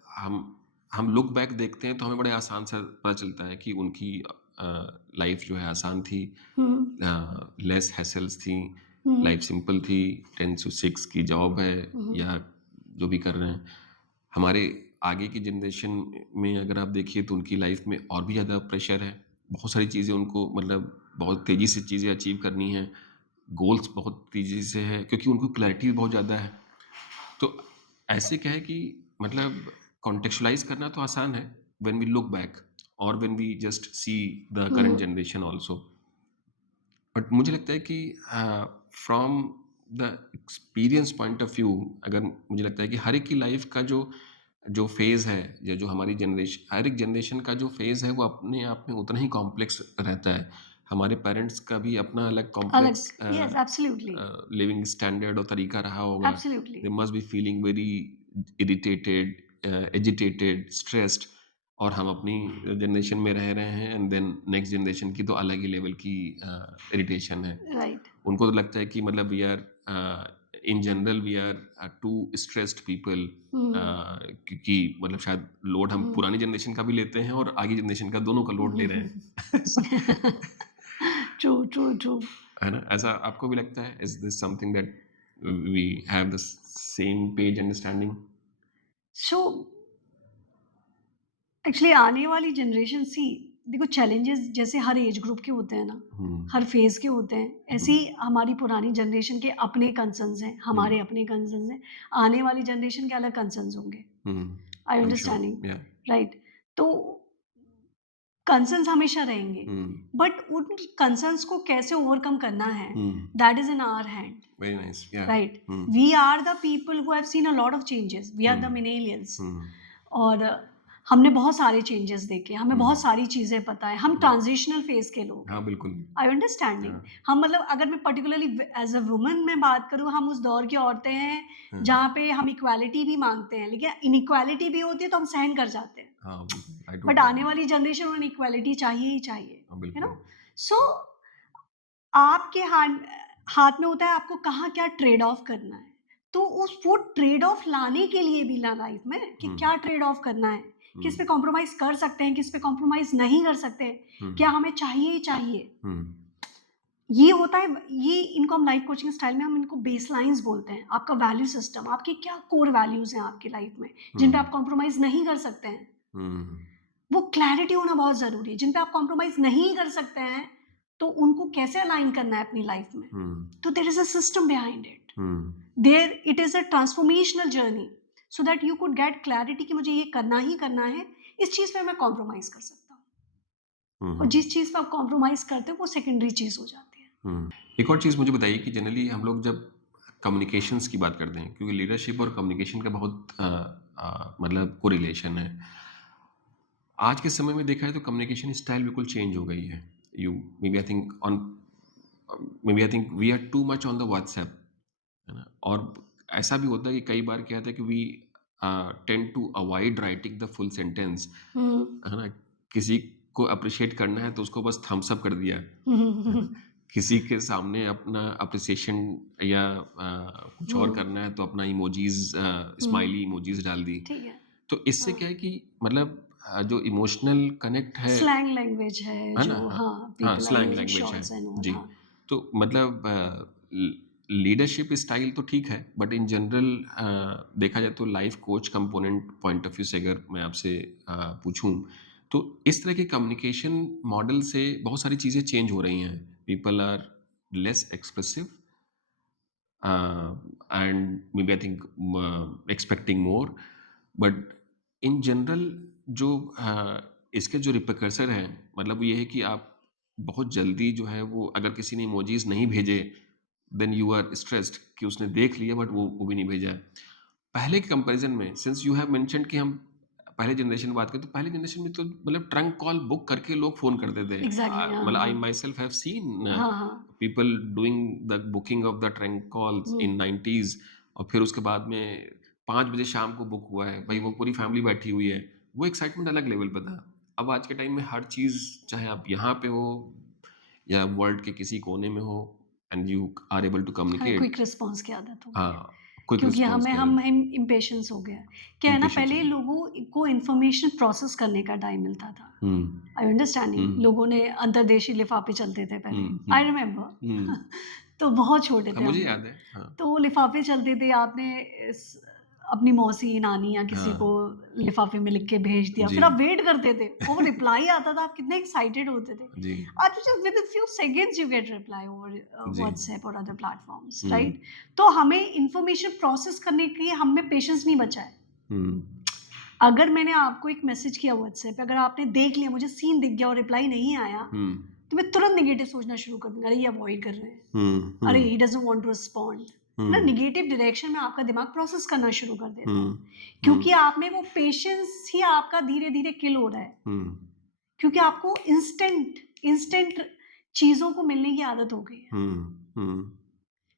हम लुक बैक देखते हैं तो हमें बड़े आसान से पता चलता है कि उनकी लाइफ जो है आसान थी, लेस हैसल्स थी, हम्म, लाइफ सिंपल थी, 10 to 6 की जॉब है या जो भी कर रहे हैं। हमारे आगे की जनरेशन में अगर आप देखिए तो उनकी लाइफ में और भी ज़्यादा प्रेशर है, बहुत सारी चीज़ें उनको मतलब बहुत तेज़ी से चीज़ें अचीव करनी है, गोल्स बहुत तेज़ी से है क्योंकि उनको क्लैरिटी भी बहुत ज़्यादा है। तो ऐसे क्या है कि मतलब कॉन्टेक्चुअलाइज़ करना तो आसान है व्हेन वी लुक बैक और when we just see the current generation also. But मुझे लगता है कि from the experience point of view अगर मुझे लगता है कि हर एक की लाइफ का जो जो फेज़ है या जो हमारी जनरेशन हर एक जनरेशन का जो फेज़ है वो अपने आप में उतना ही कॉम्प्लेक्स रहता है। हमारे पेरेंट्स का भी अपना अलग अलग, complex yes, absolutely, living standard और तरीका रहा होगा। Absolutely, they must be feeling very irritated, agitated, stressed और हम अपनी जनरेशन में रह रहे हैं एंड देन नेक्स्ट जनरेशन की तो अलग ही लेवल की इरिटेशन है। राइट, उनको तो लगता है कि मतलब we are in general we are too stressed people क्योंकि मतलब शायद लोड हम पुरानी जनरेशन का भी लेते हैं और आगे जनरेशन का दोनों का लोड ले रहे हैं। True, true, true. है ना? ऐसा आपको भी लगता है? Is this something that we have the same page understanding? So actually आने वाली जनरेशन सी, देखो चैलेंजेस जैसे हर एज ग्रुप के होते हैं ना, हर फेज के होते हैं, ऐसे ही हमारी पुरानी जनरेशन के अपने कंसर्न्स हैं, हमारे अपने कंसर्न्स हैं, आने वाली जनरेशन के अलग कंसर्न्स होंगे। आई आई एम श्योर, अंडरस्टैंडिंग, या। राइट। तो कंसर्न्स हमेशा रहेंगे, बट उन कंसर्न्स को कैसे ओवरकम करना है, that is in our hand, very nice, yeah. Right. We are the people who have seen a lot of changes, we are the millennials, और हमने बहुत सारे चेंजेस देखे, हमें बहुत सारी चीज़ें पता है, हम ट्रांजिशनल फेज के लोग हैं। हाँ, बिल्कुल। आई अंडरस्टैंडिंग, हाँ। हम मतलब अगर मैं पर्टिकुलरली एज अ वुमन में बात करूँ, हम उस दौर की औरतें हैं जहाँ पे हम इक्वालिटी भी मांगते हैं, लेकिन इनइक्वालिटी भी होती है तो हम सहन कर जाते हैं। हाँ, बिल्कुल, आई बट टोटली आने एग्री। वाली जनरेशन उन्हें इक्वालिटी चाहिए ही चाहिए, हाँ, यू नो। बिल्कुल। सो आपके हाथ हाथ में होता है आपको कहाँ क्या ट्रेड ऑफ करना है। तो उस वो ट्रेड ऑफ लाने के लिए भी ना लाइफ में कि क्या ट्रेड ऑफ करना है, किस पे कॉम्प्रोमाइज़ कर सकते हैं, किस पे कॉम्प्रोमाइज़ नहीं कर सकते, क्या हमें चाहिए ही चाहिए। ये होता है, ये इनको हम लाइफ कोचिंग स्टाइल में हम इनको बेसलाइन्स बोलते हैं। आपका वैल्यू सिस्टम, आपकी क्या कोर वैल्यूज़ हैं आपकी लाइफ में, जिन पे आप कॉम्प्रोमाइज़ नहीं कर सकते हैं। वो क्लैरिटी होना बहुत ज़रूरी है। जिन पे आप कॉम्प्रोमाइज़ नहीं कर सकते हैं, तो उनको कैसे अलाइन करना है अपनी लाइफ में। तो there is a system behind it. There it is a transformational journey so that you could get clarity कि मुझे ये करना ही करना है, इस चीज़ पे मैं कॉम्प्रोमाइज़ कर सकता हूँ। और जिस चीज़ पे आप कॉम्प्रोमाइज़ करते हो, वो सेकेंडरी चीज़ हो जाती है। एक और चीज़ मुझे बताइए कि जनरली हम लोग जब कम्युनिकेशंस की बात करते हैं क्योंकि लीडरशिप और कम्युनिकेशन का बहुत मतलब कोरिलेशन है। आज के समय में देखा है तो कम्युनिकेशन स्टाइल बिल्कुल चेंज हो गई है। You maybe I think on maybe I think we are too much on the WhatsApp, है ना? और ऐसा भी होता है कि कई बार क्या होता है कि we tend to avoid writing the full sentence, है ना? किसी को अप्रिशिएट करना है तो उसको बस थम्स अप कर दिया, है ना? किसी के सामने अपना अप्रिसिएशन या कुछ और करना है तो अपना इमोजीज स्माइली इमोजीज डाल दी। ठीक है। तो इससे क्या है कि मतलब जो इमोशनल कनेक्ट है स्लैंग लैंग्वेज है ना? जो, हाँ, हाँ, हाँ, people are slang using language है। शॉर्ट्स एंड ऑल, जी। हाँ। तो मतलब लीडरशिप स्टाइल तो ठीक है बट इन जनरल देखा जाए तो life coach component point of view से अगर मैं आपसे पूछूं तो इस तरह के कम्युनिकेशन मॉडल से बहुत सारी चीज़ें चेंज हो रही हैं। People are less expressive and maybe I think expecting more, but in general जो इसके जो रिpercussor हैं मतलब वो ये है कि आप बहुत जल्दी जो है वो अगर किसी ने इमोजीज नहीं भेजे देन यू आर स्ट्रेस्ड कि उसने देख लिया बट वो भी नहीं भेजा है। पहले के कंपैरिजन में सिंस यू हैव मेंशन्ड कि हम पहले जनरेशन की बात करें तो पहले जनरेशन में तो मतलब ट्रंक कॉल बुक करके लोग फ़ोन करते थे। एग्ज़ैक्टली, हाँ, मतलब आई हाँ। मायसेल्फ हैव सीन हाँ, हाँ। People doing the booking of the trunk calls in 90s और फिर उसके बाद में 5 बजे शाम को बुक हुआ है। भाई वो पूरी फैमिली बैठी हुई है। वो एक्साइटमेंट अलग लेवल पे था। अब आज के टाइम में हर चीज़ चाहे आप यहाँ पे हो या वर्ल्ड के किसी कोने में हो and you are able to हमें कम्युनिकेट। क्विक रिस्पॉन्स की आदत हो गई है। हाँ, क्विक क्योंकि रिस्पॉन्स हमें कह हम रहे हैं, इम्पेशेंस हो गया। क्या है ना, इम्पेशेंस हो पहले गया। लोगों को इन्फॉर्मेशन प्रोसेस करने का टाइम मिलता था। हुँ, आई अंडरस्टैंडिंग, हुँ, लोगों ने अंतर्देशीय लिफाफे चलते थे पहले, हुँ, आई हुँ, रिमेंबर। हुँ। तो बहुत छोटे हाँ, थे मुझे हम याद लोग। है। हाँ, तो वो लिफाफे चलते थे, आपने इस अपनी मौसी, नानी या किसी को हाँ, लिफाफे में लिख के भेज दिया, जी, फिर आप वेट करते थे, और वो रिप्लाई आता था, आप कितने एक्साइटेड होते थे। जी, आज just within few seconds you get reply over जी। व्हाट्सएप और अदर प्लेटफॉर्म्स, हुँ, राइट? तो हमें इंफॉर्मेशन प्रोसेस करने के लिए हम में पेशेंस नहीं बचा है। हुँ, अगर मैंने आपको एक मैसेज किया व्हाट्सएप पे, अगर आपने देख लिया, मुझे सीन दिख गया और रिप्लाई नहीं आया, हुँ, तो मैं तुरंत नेगेटिव सोचना शुरू कर दूँगी, अरे ये अवॉइड कर रहे हैं, हुँ, अरे हुँ, ही डज़न्ट वांट टू रिस्पॉन्ड। ना हुँ, नेगेटिव डायरेक्शन में आपका दिमाग प्रोसेस करना शुरू कर देता है। हुँ, क्योंकि हुँ, आप में वो पेशेंस ही आपका धीरे-धीरे किल हो रहा है। हुँ, क्योंकि आपको इंस्टेंट इंस्टेंट चीज़ों को मिलने की आदत हो गई है। Hmm, hmm,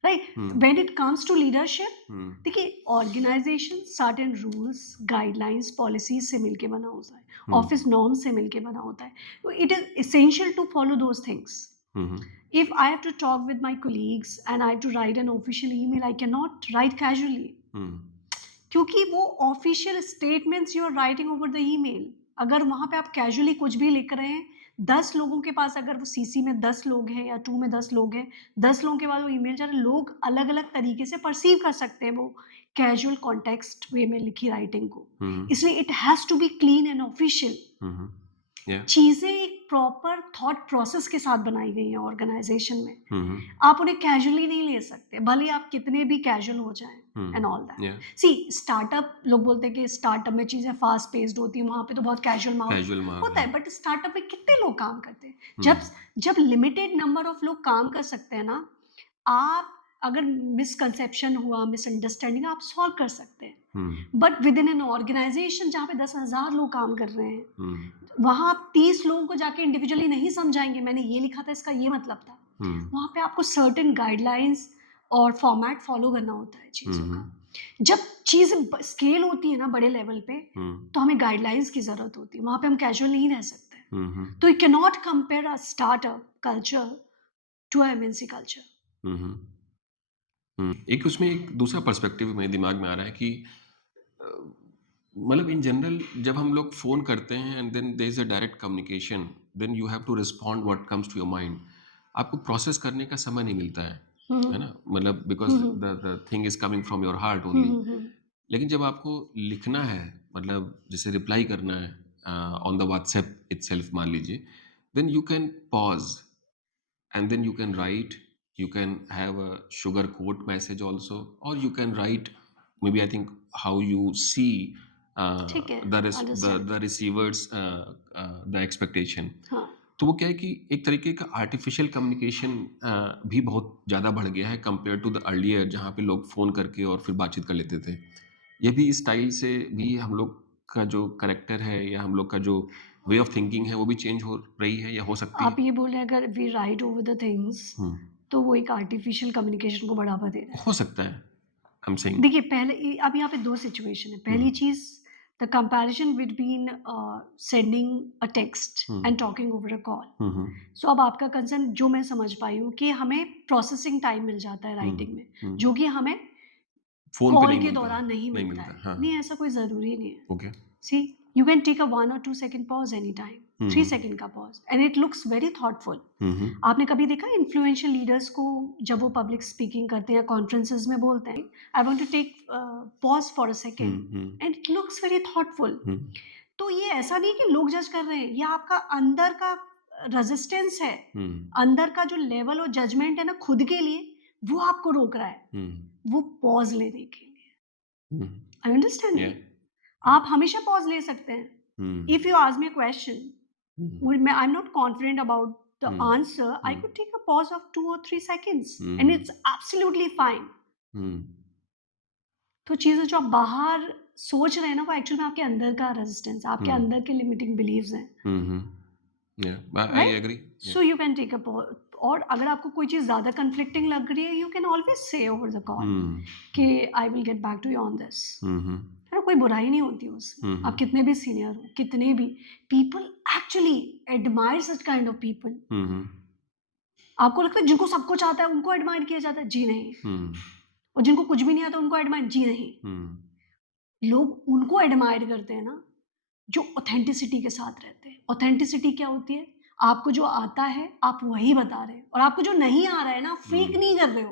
right? Hmm, when it comes to leadership, hmm, देखिए organization certain rules, guidelines, policies से मिलके बना होता है, हुँ, ऑफिस नॉर्म से मिलके बना होता है। It is essential to follow those things. Hmm, hmm, If I have to talk with my colleagues and I have to write an official email, I cannot write casually. Hmm, क्योंकि वो official statements you are writing over the email, अगर वहाँ पे आप कैजुअली कुछ भी लिख रहे हैं, 10 लोगों के पास, अगर वो सीसी में 10 लोग हैं या 2 में 10 लोग हैं, 10 लोगों के बाद वो ईमेल जा रहा है, लोग अलग-अलग तरीके से परसीव कर सकते हैं वो कैजुअल कॉन्टेक्स्ट वे में लिखी राइटिंग को। हुँ, इसलिए it has to be clean and official. Hmm, yeah, चीज़ें एक प्रॉपर थॉट प्रोसेस के साथ बनाई गई हैं ऑर्गेनाइजेशन में। हुँ, हुँ, आप उन्हें कैजुअली नहीं ले सकते, भले ही आप कितने भी कैजुअल हो जाएँ एंड ऑल हुँ, या, दैट। सी स्टार्टअप, लोग बोलते हैं कि स्टार्टअप में चीज़ें फास्ट पेस्ड होती हैं, वहाँ पे तो बहुत कैजुअल माहौल कैजुअल माहौल होता है। है, बट स्टार्टअप में कितने लोग काम करते हैं? हुँ, जब जब लिमिटेड नंबर ऑफ लोग काम कर सकते हैं ना, आप अगर मिसकंसेप्शन हुआ, मिसअंडरस्टैंडिंग, आप सॉल्व कर सकते हैं। Hmm, but within an organization जहाँ पे 10,000 लोग काम कर रहे हैं, हुँ, वहाँ आप 30 लोगों को जाके इंडिविजुअली नहीं समझाएँगे, मैंने ये लिखा था, इसका ये मतलब था। हुँ, वहाँ पे आपको सर्टेन गाइडलाइंस और फॉर्मेट फ़ॉलो करना होता है हुँ, चीज़ों का। हुँ, जब चीज़ें ब स्केल होती है ना बड़े लेवल पे, हुँ, तो हमें गाइडलाइंस की ज़रूरत होती है। वहाँ पे हम कैज़ुअल नहीं रह सकते। हुँ, हुँ, तो you can not compare a startup culture to a MNC culture. Hmm, hmm, hmm. एक उसमें एक दूसरा पर्सपेक्टिव मेरे दिमाग में आ रहा है कि अ, मतलब इन जनरल जब हम लोग फ़ोन करते हैं and then there is a direct communication, then you have to respond what comes to your mind. आपको प्रोसेस करने का समय नहीं मिलता हुँ, है हुँ। ना? मतलब हुँ, because hmm. The thing is coming from your heart hmm, only. Hmm, hmm. लेकिन जब आपको लिखना है, मतलब जैसे रिप्लाई करना है ऑन द व्हाट्सएप इटसेल्फ मान लीजिए, then you can pause and then you can write, you can have a sugar coat message also, or you can write maybe I think how you see ठीक है, the understand. the receivers the expectation. हाँ। तो वो क्या है कि एक तरीके का आर्टिफिशियल कम्युनिकेशन भी बहुत ज़्यादा बढ़ गया है कंपेयर टू द अर्लियर जहाँ पे लोग फ़ोन करके और फिर बातचीत कर लेते थे। ये भी इस स्टाइल से भी हम लोग का जो करैक्टर है या हम लोग का जो वे ऑफ थिंकिंग है वो भी चेंज हो रही है या हो सकती आप है? ये बोल रहे हैं अगर we write over the things, hmm. तो वो एक आर्टिफिशियल कम्युनिकेशन को बढ़ावा दे रहा है। हो सकता है, आई एम सेइंग। देखिए पहले अब यहाँ पे 2 सिचुएशन है। हुँ, पहली चीज़, the comparison between sending a text hmm, and talking over a call. Hmm, hmm, so अब आपका कंसर्न जो मैं समझ पाई हूँ कि हमें प्रोसेसिंग टाइम मिल जाता है हुँ, राइटिंग में, हुँ। जो कि हमें फ़ोन पे कॉल नहीं के मिलता, दौरान नहीं नहीं मिलता मिलता। है। हाँ, नहीं, ऐसा कोई ज़रूरी नहीं है। Okay. See, you can take a 1 or 2 second pause anytime, hmm, 3 hmm, second का pause, and it looks very thoughtful. Hmm, hmm, आपने कभी देखा इन्फ्लुएंशियल लीडर्स को जब वो पब्लिक स्पीकिंग करते हैं या कॉन्फ्रेंसेस में बोलते हैं, I want to take pause for a hmm, second, hmm, and it looks very thoughtful. Hmm, तो ये ऐसा नहीं कि लोग जज कर रहे हैं, ये आपका अंदर का रेजिस्टेंस है, हुँ, अंदर का जो लेवल और जजमेंट है ना खुद के लिए, वो आपको रोक रहा है, हुँ, वो पॉज़ लेने के लिए। हुँ, आई अंडरस्टैंड या, मी। या, आप हमेशा पॉज़ ले सकते हैं। Hmm, if you ask me a question, hmm, well, I'm not confident about the hmm, answer, I hmm, could take a pause of 2 or 3 seconds and hmm, it's absolutely fine. हुँ, तो चीज़ें जो आप बाहर सोच रहे हैं ना, वो एक्चुअल में आपके अंदर का रेजिस्टेंस, आपके हुँ, अंदर के लिमिटिंग बिलीव्स हैं, हुँ, हुँ, या, आई right? Agree, yeah, so you can take a pause, और अगर आपको कोई चीज़ ज़्यादा कन्फ्लिक्टिंग लग रही है, you can always say over the call hmm, कि I will get back to you on this. Hmm, hmm, है ना? कोई बुराई नहीं होती उसमें, हुँ, आप हुँ, कितने भी सीनियर हो, कितने भी, people actually admire such kind of people. Hmm, hmm, आपको लगता है जिनको सब कुछ आता है उनको एडमायर किया जाता है? जी नहीं। हुँ, और जिनको कुछ भी नहीं आता उनको एडमायर जी नहीं, लोग उनको एडमायर करते हैं ना जो ऑथेंटिसिटी के साथ रहते हैं। ऑथेंटिसिटी क्या होती है? आपको जो आता है आप वही बता रहे हैं, और आपको जो नहीं आ रहा है ना, फेक नहीं कर रहे हो।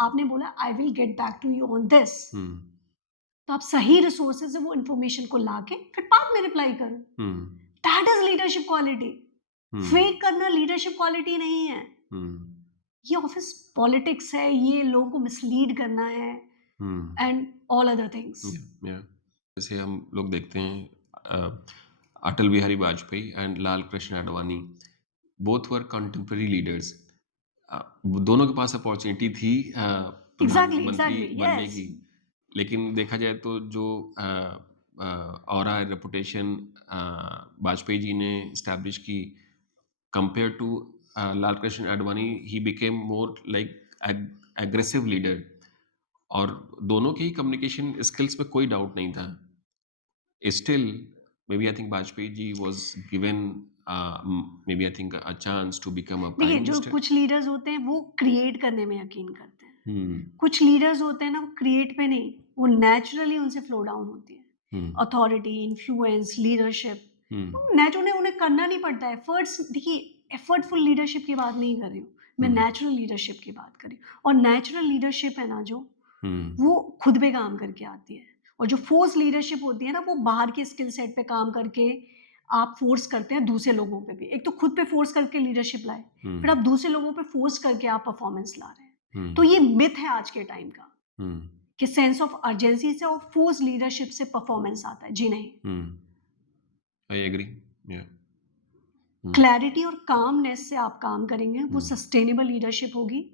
आपने बोला I will get back to you on this, तो आप सही रिसोर्सेज से वो इंफॉर्मेशन को लाके फिर बाद में रिप्लाई करो। That is leadership quality. Fake करना लीडरशिप क्वालिटी नहीं है। ये ऑफिस पॉलिटिक्स है, ये लोगों को मिसलीड करना है एंड ऑल अदर थिंग्स। जैसे हम लोग देखते हैं Atal Bihari Vajpayee and Lal Krishna Advani, both were contemporary leaders. दोनों के पास अपॉर्चुनिटी थी प्रधानमंत्री बनने की, लेकिन देखा जाए तो जो ऑरा रेपुटेशन वाजपेयी जी ने इस्टेब्लिश की compare to Lal Krishna Advani, he became more like aggressive leader. और दोनों के ही कम्युनिकेशन स्किल्स में कोई डाउट नहीं था। Still maybe I think Vajpayee ji was given maybe I think a chance to become a prime देखिए, जो मिनिस्टर। कुछ लीडर्स होते हैं वो क्रिएट करने में यकीन करते हैं। कुछ लीडर्स होते हैं ना, वो क्रिएट पे नहीं, वो नेचुरली उनसे फ्लो डाउन होती है। अथॉरिटी, इन्फ्लुएंस, लीडरशिप नेचुरली उन्हें करना नहीं पड़ता है। एफर्ट्स, देखिए एफर्टफुल लीडरशिप की बात नहीं कर रही हूँ मैं, नेचुरल लीडरशिप की बात कर रही हूँ। और नेचुरल लीडरशिप है ना जो, वो खुद पे काम करके आती है। और जो फोर्स लीडरशिप होती है ना, वो बाहर के स्किल सेट पे काम करके आप फोर्स करते हैं दूसरे लोगों पे भी। एक तो खुद पे फोर्स करके लीडरशिप लाए, फिर आप दूसरे लोगों पे फोर्स करके आप परफॉर्मेंस ला रहे हैं। तो ये मिथ है आज के टाइम का कि सेंस ऑफ अर्जेंसी से और फोर्स लीडरशिप से परफॉर्मेंस आता है। जी नहीं, आई एग्री। क्लैरिटी और कामनेस से आप काम करेंगे, वो सस्टेनेबल लीडरशिप होगी।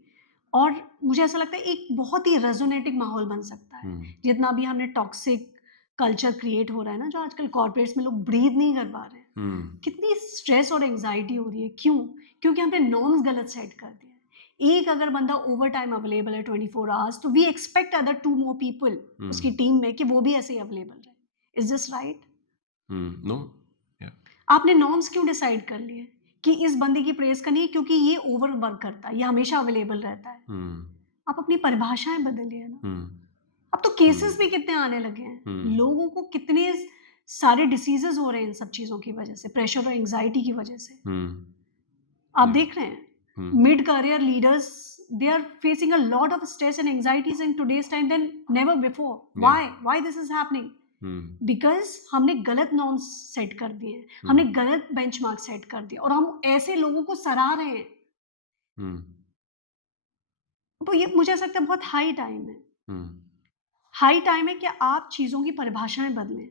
और मुझे ऐसा लगता है एक बहुत ही रेजोनेटिंग माहौल बन सकता है। जितना भी हमने टॉक्सिक कल्चर क्रिएट हो रहा है ना, जो आजकल कॉर्पोरेट्स में लोग ब्रीथ नहीं कर पा रहे हैं, कितनी स्ट्रेस और एंजाइटी हो रही है। क्यों? क्योंकि हमने नॉर्म्स गलत सेट कर दिए हैं। एक अगर बंदा ओवर टाइम अवेलेबल है 24 आवर्स, तो we expect other 2 more people उसकी टीम में कि वो भी ऐसे ही अवेलेबल रहे। Is this right? नो। आपने नॉर्म्स क्यों डिसाइड कर लिए कि इस बंदे की प्रेस करनी है क्योंकि ये ओवर वर्क करता है, ये हमेशा अवेलेबल रहता है? आप अपनी परिभाषाएं बदलिए ना। अब तो केसेस भी कितने आने लगे हैं, लोगों को कितने सारे डिसीजेस हो रहे हैं इन सब चीजों की वजह से, प्रेशर और एंजाइटी की वजह से। आप देख रहे हैं mid career leaders, they are facing a lot of stress and anxieties in today's time than never before. Why this is happening? Because हमने गलत नॉर्म्स सेट कर दिए, हमने गलत बेंचमार्क सेट कर दिया, और हम ऐसे लोगों को सराह रहे हैं। तो ये मुझे ऐसा लगता है बहुत हाई टाइम है। हाई टाइम है कि आप चीजों की परिभाषाएं बदलें,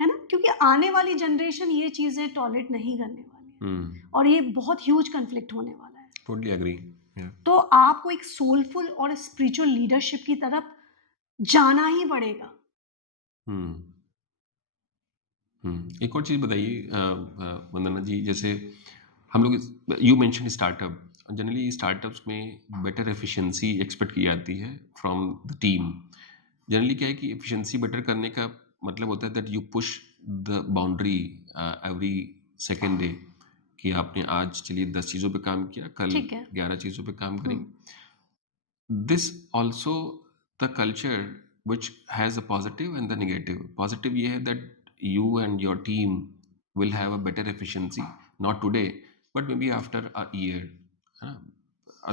है ना? क्योंकि आने वाली जनरेशन ये चीजें टॉलरेट नहीं करने वाली है, और ये बहुत ह्यूज कन्फ्लिक्ट होने वाला है। Totally agree. तो आपको एक सोलफुल और स्पिरिचुअल लीडरशिप की तरफ जाना ही पड़ेगा। एक और चीज़ बताइए वंदना जी, जैसे हम लोग, you mention startup, generally startups में बेटर एफिशिएंसी एक्सपेक्ट की जाती है फ्रॉम द टीम। जनरली क्या है कि एफिशिएंसी बेटर करने का मतलब होता है that you push the boundary every second day, कि आपने आज चलिए 10 चीज़ों पे काम किया, कल 11 चीज़ों पे काम करेंगे। This also the culture which has a positive and the negative. Positive ये है that you and your team will have a better efficiency, not today, but maybe after a year. हाँ,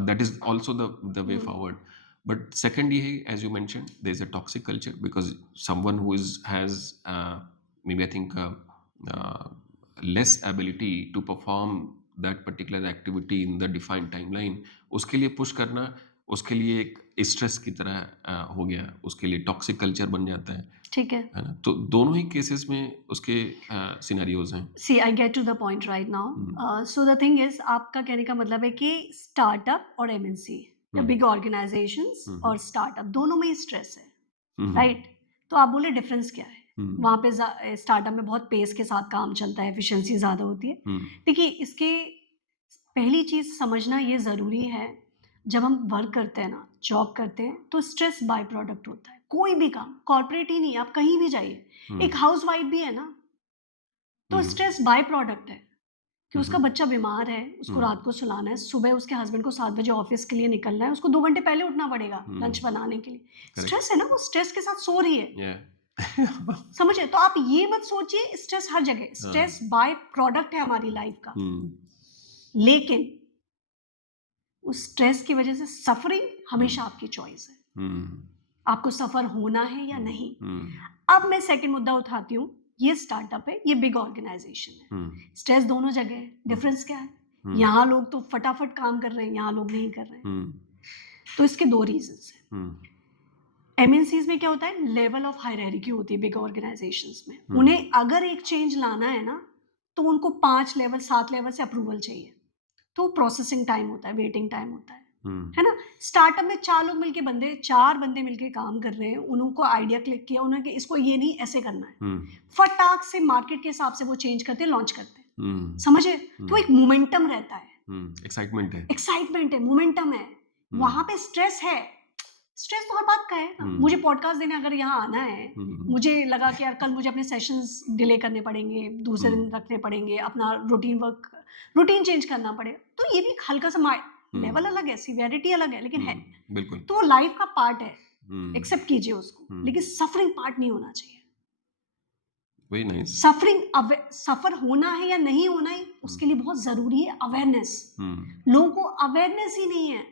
that is also the way forward. But second ये है, as you mentioned, there is a toxic culture because someone who has maybe I think less ability to perform that particular activity in the defined timeline, उसके लिए पुश करना उसके लिए एक स्ट्रेस की तरह हो गया, उसके लिए टॉक्सिक कल्चर बन जाता है। ठीक है ना? तो दोनों ही केसेस में उसके सिनेरियोज हैं। See I get to the point right now. So the thing is, आपका कहने का मतलब है कि स्टार्टअप और एमएनसी या बिग ऑर्गेनाइजेशंस और स्टार्टअप दोनों में स्ट्रेस है, राइट? तो आप बोले डिफरेंस क्या है? वहां पे स्टार्टअप में बहुत पेस के साथ काम चलता है, एफिशिएंसी ज्यादा होती है। देखिए, इसके पहली चीज समझना ये जरूरी है, जब हम वर्क करते हैं ना, जॉब करते हैं, तो स्ट्रेस बाय प्रोडक्ट होता है। कोई भी काम, कॉर्पोरेट ही नहीं, आप कहीं भी जाइए, एक हाउसवाइफ भी है ना, तो स्ट्रेस बाय प्रोडक्ट है। कि उसका बच्चा बीमार है, उसको रात को सुलाना है, सुबह उसके हस्बैंड को 7 बजे ऑफिस के लिए निकलना है, उसको 2 घंटे पहले उठना पड़ेगा लंच बनाने के लिए। करेक्ट स्ट्रेस है ना, वो स्ट्रेस के साथ सो रही है। या समझे? तो आप ये मत सोचिए स्ट्रेस हर जगह, स्ट्रेस बाय प्रोडक्ट है हमारी लाइफ का। लेकिन उस स्ट्रेस की वजह से सफरिंग हमेशा आपकी चॉइस है। आपको सफर होना है या नहीं। अब मैं सेकंड मुद्दा उठाती हूँ, ये स्टार्टअप है, ये बिग ऑर्गेनाइजेशन है। स्ट्रेस दोनों जगह है, डिफरेंस क्या है? यहाँ लोग तो फटाफट काम कर रहे हैं, यहाँ लोग नहीं कर रहे हैं। तो इसके 2 रीजंस हैं। एमएनसीज में क्या होता है, लेवल ऑफ हायरार्की होती है बिग ऑर्गेनाइजेशंस में। उन्हें अगर एक चेंज लाना है ना, तो उनको 5 लेवल 7 लेवल से अप्रूवल चाहिए। तो प्रोसेसिंग टाइम होता है, वेटिंग टाइम होता है ना। स्टार्टअप में 4 बंदे मिलके काम कर रहे हैं, उनको आइडिया क्लिक किया उन्होंने, इसको ये नहीं ऐसे करना है, फटाक से मार्केट के हिसाब से वो चेंज करते हैं, लॉन्च करते हैं। समझे? तो एक मोमेंटम रहता है, एक्साइटमेंट है, मोमेंटम है। वहां पे स्ट्रेस है, स्ट्रेस तो हर बात का है ना। मुझे पॉडकास्ट देने अगर यहाँ आना है, मुझे लगा कि यार कल मुझे अपने सेशंस डिले करने पड़ेंगे, दूसरे दिन रखने पड़ेंगे, अपना रूटीन चेंज करना पड़ेगा, तो ये भी हल्का सा लेवल अलग है, सिवियरिटी अलग है, लेकिन है बिल्कुल। तो लाइफ का पार्ट है, एक्सेप्ट कीजिए उसको, लेकिन सफरिंग पार्ट नहीं होना चाहिए। Very nice. सफर होना है या नहीं होना है, उसके लिए बहुत जरूरी है अवेयरनेस। लोगों को अवेयरनेस ही नहीं है।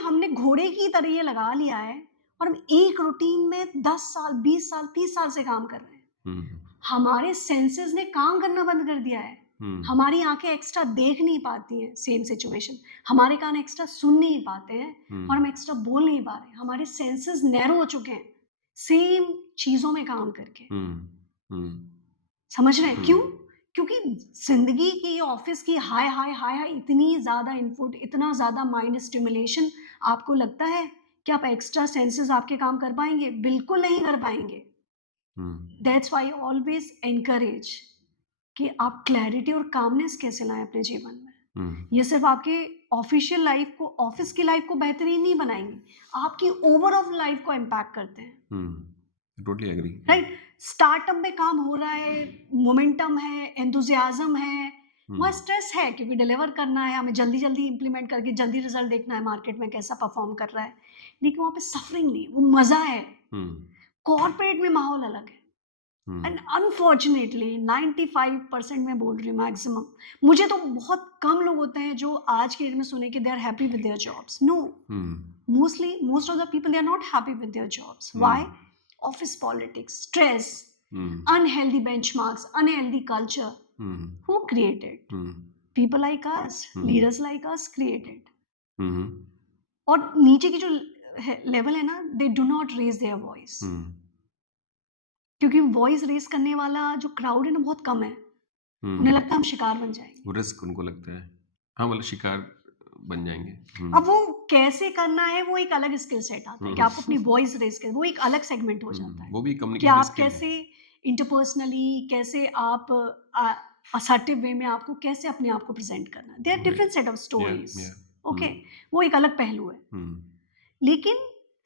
हमने घोड़े की तरह ये लगा लिया है, और हम एक रूटीन में 10 साल 20 साल 30 साल से काम कर रहे हैं। हमारे सेंसेस ने काम करना बंद कर दिया है। हमारी आंखें एक्स्ट्रा देख नहीं पाती हैं सेम सिचुएशन, हमारे कान एक्स्ट्रा सुन नहीं पाते हैं, और हम एक्स्ट्रा बोल नहीं पा रहे। हमारे सेंसेस नैरो हो चुके हैं सेम चीजों में काम करके। समझ रहे हैं क्यों? क्योंकि जिंदगी की, ऑफिस की हाय हाय हाय हाय, इतनी ज्यादा इनपुट, इतना ज्यादा माइंड स्टिमुलेशन। आपको लगता है कि आप एक्स्ट्रा सेंसेस आपके काम कर पाएंगे? बिल्कुल नहीं कर पाएंगे। दैट्स व्हाई ऑलवेज एनकरेज कि आप क्लैरिटी और कामनेस कैसे लाएं अपने जीवन में। ये सिर्फ आपके ऑफिशियल लाइफ को, ऑफिस की लाइफ को बेहतरीन नहीं बनाएंगे, आपकी ओवरऑल लाइफ को इम्पैक्ट करते हैं। Totally agree. राइट? स्टार्टअप में काम हो रहा है, मोमेंटम है, एंथुसियाज्म है, वहाँ स्ट्रेस है क्योंकि डिलीवर करना है, हमें जल्दी जल्दी इंप्लीमेंट करके जल्दी रिजल्ट देखना है, मार्केट में कैसा परफॉर्म कर रहा है। लेकिन वहाँ पे सफरिंग नहीं, वो मजा है। कॉर्पोरेट में माहौल अलग है, एंड अनफॉर्चुनेटली 95% में बोल रही हूँ, मैक्सिमम, मुझे तो बहुत कम लोग होते हैं जो आज की डेट में सुने कि they are happy with their jobs. No, most of the people they are not happy with their jobs. Why? Office politics, stress, unhealthy benchmarks, unhealthy culture. Who created? People like us, leaders like us created. और नीचे की जो लेवल है ना, they do not raise their voice. क्योंकि वॉइस रेस करने वाला जो क्राउड है ना, बहुत कम है। उन्हें लगता है हम शिकार बन जाएंगे। वो रिस्क उनको लगता है, हाँ, मतलब शिकार बन जाएंगे। अब वो कैसे करना है, वो एक अलग स्किल सेट आता है कि आप अपनी वॉइस रेस करें, वो एक अलग सेगमेंट हो जाता है। वो भी कि आप कैसे इंटरपर्सनली, कैसे आप असर्टिव वे में आपको कैसे अपने आप को प्रेजेंट करना। There are different set of stories. Okay, वो एक अलग पहलू है। लेकिन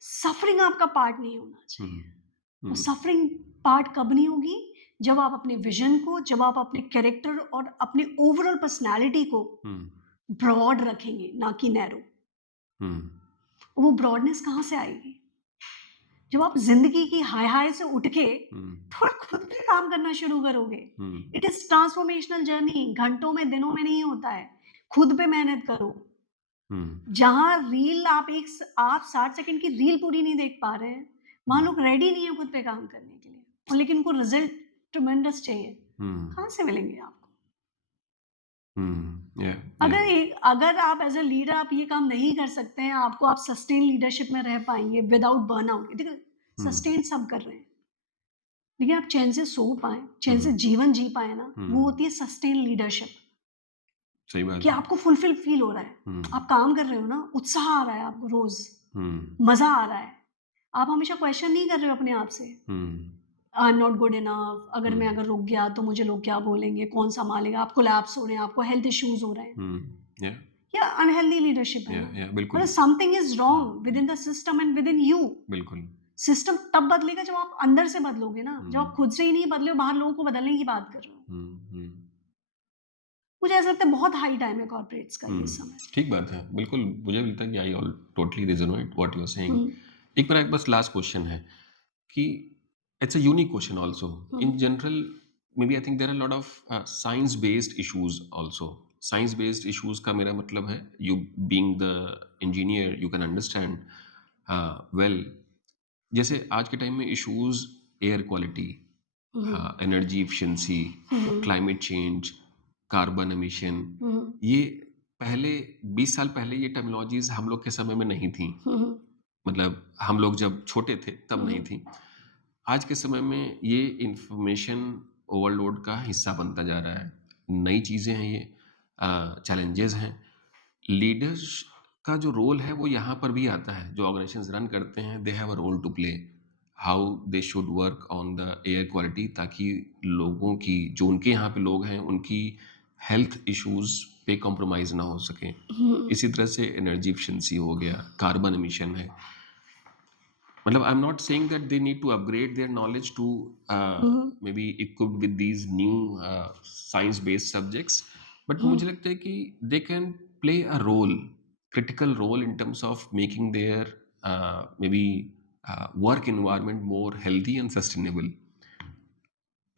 सफरिंग आपका पार्ट नहीं होना चाहिए। सफरिंग पार्ट कब नहीं होगी? जब आप अपने विजन को, जब आप अपने कैरेक्टर और अपने ओवरऑल पर्सनैलिटी को ब्रॉड रखेंगे, ना कि नैरो। वो ब्रॉडनेस कहाँ से आएगी? जब आप जिंदगी की हाय हाय से उठ के थोड़ा खुद पे काम करना शुरू करोगे। इट इज ट्रांसफॉर्मेशनल जर्नी, घंटों में दिनों में नहीं होता है। खुद पे मेहनत करो। जहां रील आप 60 सेकंड की रील पूरी नहीं देख पा रहे हैं, वहां लोग रेडी नहीं है खुद पे काम करने के लिए, और लेकिन उनको रिजल्ट ट्रेमेंडस चाहिए। कहाँ से मिलेंगे आपको? अगर आप एज ए लीडर आप ये काम नहीं कर सकते हैं, आप सस्टेन लीडरशिप में रह पाएंगे विदाउट बर्नआउट। देखिए, सस्टेन सब कर रहे हैं, लेकिन आप चैन से सो पाए, चैन से जीवन जी पाए ना, वो होती है सस्टेन लीडरशिप। सही बात कि आपको फुलफिल फील हो रहा है, आप काम कर रहे हो ना, उत्साह आ रहा है आपको, रोज मजा आ रहा है। आप हमेशा क्वेश्चन नहीं कर रहे हो अपने आप से, आई एम नॉट गुड इनफ, अगर रुक गया तो मुझे लोग क्या बोलेंगे, कौन संभालेगा। आपको लैप्स हो रहे हैं, आपको हेल्थ इश्यूज हो रहे हैं, या अनहेल्दी लीडरशिप है। बिल्कुल, something is wrong with in the system and with in you. बिल्कुल, सिस्टम तब बदलेगा जब आप अंदर से बदलोगे ना। जब आप खुद से ही नहीं बदले हो, बाहर लोगों को बदलने की बात कर रहे हो। मुझे ऐसा लगता है बहुत हाई टाइम है कॉर्पोरेट्स का ये समय। ठीक बात है, बिल्कुल मुझे भी लगता है कि I all totally resonate what you are saying. एक मेरा एक बस लास्ट क्वेश्चन है कि it's a unique question also. In general, maybe I think there are a lot of science-based issues also. Science-based issues का मेरा मतलब है, you being the engineer, you can understand well. जैसे आज के टाइम में issues air quality, energy efficiency, climate change, carbon emission, ये पहले 20 साल पहले ये टेक्नोलॉजीज हम लोग के समय में नहीं थी। मतलब हम लोग जब छोटे थे तब नहीं थी। आज के समय में ये इंफॉर्मेशन ओवरलोड का हिस्सा बनता जा रहा है। नई चीज़ें हैं ये, चैलेंजेस हैं। लीडर्स का जो रोल है वो यहाँ पर भी आता है। जो ऑर्गेनाइजेशंस रन करते हैं, they have a role to play, how they should work on the air quality, ताकि लोगों की, जो उनके यहाँ पे लोग हैं, उनकी हेल्थ इश्यूज पे कॉम्प्रोमाइज़ ना हो सके। इसी तरह से एनर्जी एफिशिएंसी हो गया, कार्बन एमिशन है। मतलब I am not saying that they need to upgrade their knowledge to may be equipped with these new science based subjects, but मुझे लगता है कि they can play a role, critical role in terms of making their maybe work environment more healthy and sustainable.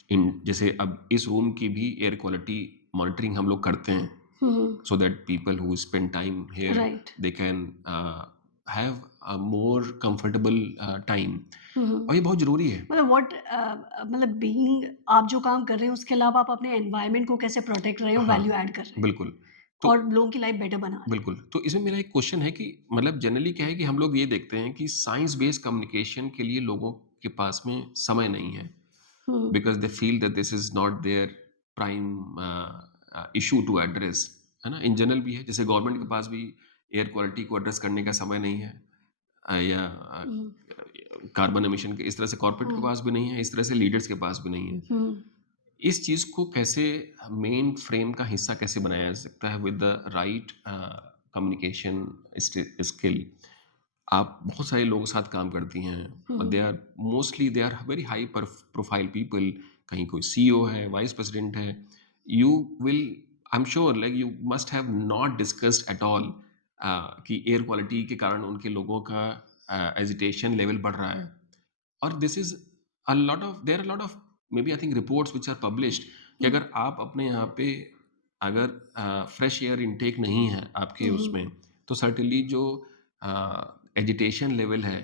इन जैसे अब इस रूम की भी एयर क्वालिटी मॉनिटरिंग हम लोग करते हैं, so that people who spend time here, Right. they can have a more comfortable time. और ये बहुत जरूरी है। मतलब बीइंग आप जो काम कर रहे हैं उसके अलावा आप अपने एनवायरनमेंट को कैसे प्रोटेक्ट रहे हो, हाँ, वैल्यू ऐड कर रहे हैं बिल्कुल। तो और लोगों की लाइफ बेटर बना रहे हैं। बिल्कुल, तो इसमें मेरा एक क्वेश्चन है कि मतलब जनरली क्या है कि हम लोग ये देखते हैं कि साइंस बेस्ड कम्युनिकेशन के लिए लोगों के पास में समय नहीं है, because they feel that this is not their prime issue to address, है ना। इन जनरल भी है, जैसे गवर्नमेंट के पास भी एयर क्वालिटी को एड्रेस करने का समय नहीं है, या कार्बन एमिशन के इस तरह से कॉर्पोरेट के पास भी नहीं है, इस तरह से लीडर्स के पास भी नहीं है। इस चीज को कैसे मेन फ्रेम का हिस्सा कैसे बनाया जा सकता है with the right communication skill. आप बहुत सारे लोगों के साथ काम करती हैं, they are mostly they are very high profile people, कहीं कोई सीईओ है, वाइस प्रेसिडेंट है, you will, I am sure like you must have not discussed at all कि एयर क्वालिटी के कारण उनके लोगों का एजिटेशन लेवल बढ़ रहा है। और this is a lot of, there are lot of maybe I think reports which are published कि अगर आप अपने यहाँ पे अगर फ्रेश एयर इनटेक नहीं है आपके उसमें, तो सर्टेनली जो एजिटेशन लेवल है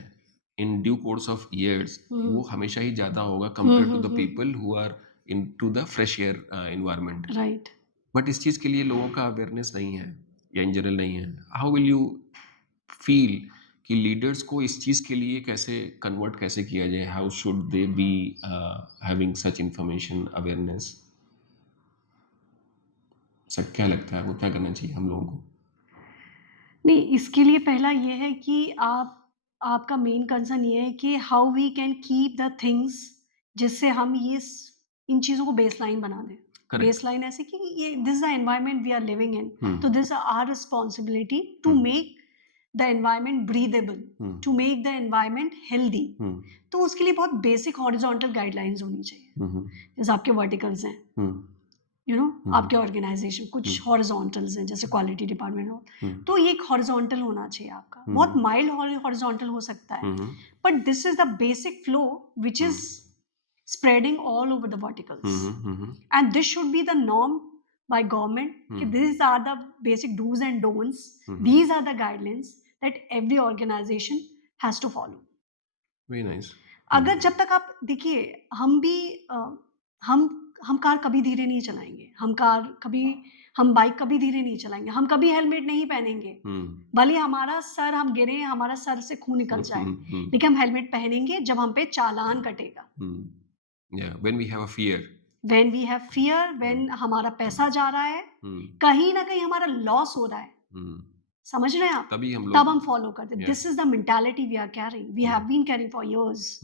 in due course of years, वो हमेशा ही ज़्यादा होगा compare to the people who are into the fresh air environment. Right. But इस चीज़ के लिए लोगों का अवेयरनेस नहीं है, या इन जनरल नहीं है। हाउ विल यू फील कि लीडर्स को इस चीज़ के लिए कैसे कन्वर्ट कैसे किया जाए, how should they be having such information awareness? Sir क्या लगता है वो क्या करना चाहिए हम लोगों को? नहीं, इसके लिए पहला ये है कि आपका मेन कंसर्न ये है कि how we can keep the things, जिससे हम इन चीज़ों को बेसलाइन बना दें। करेक्ट। बेसलाइन ऐसे कि ये this is the environment we are living in, तो this are responsibility to make the environment breathable, to make the environment healthy. तो उसके लिए बहुत बेसिक हॉरिजॉन्टल गाइडलाइंस होनी चाहिए, जैसे आपके वर्टिकल्स हैं, यू नो आपके ऑर्गेनाइजेशन कुछ हॉरिजॉन्टल्स हैं, जैसे क्वालिटी डिपार्टमेंट हो, तो ये एक हॉरिजॉन्टल होना चाहिए आपका, बहुत माइल्ड हॉरिजॉन्टल हो सकता है, but this is the basic flow which is spreading all over the verticals, and this should be the norm by government कि these are the basic do's and don'ts, these are the guidelines that every organization has to follow. Very nice. अगर जब तक आप देखिए, हम भी हम कार कभी धीरे नहीं चलाएंगे, हम बाइक कभी धीरे नहीं चलाएंगे, हम कभी हेलमेट नहीं पहनेंगे, भले हमारा सर, हम गिरे, हमारा सर से खून निकल जाए, लेकिन हम हेलमेट पहनेंगे जब हम पे चालान कटेगा। When we have a fear, when हमारा पैसा जा रहा है, कहीं ना कहीं हमारा लॉस हो रहा है, समझ रहे हैं आप, तब हम फॉलो करते हैं। This is the mentality we are carrying, we have been carrying for years.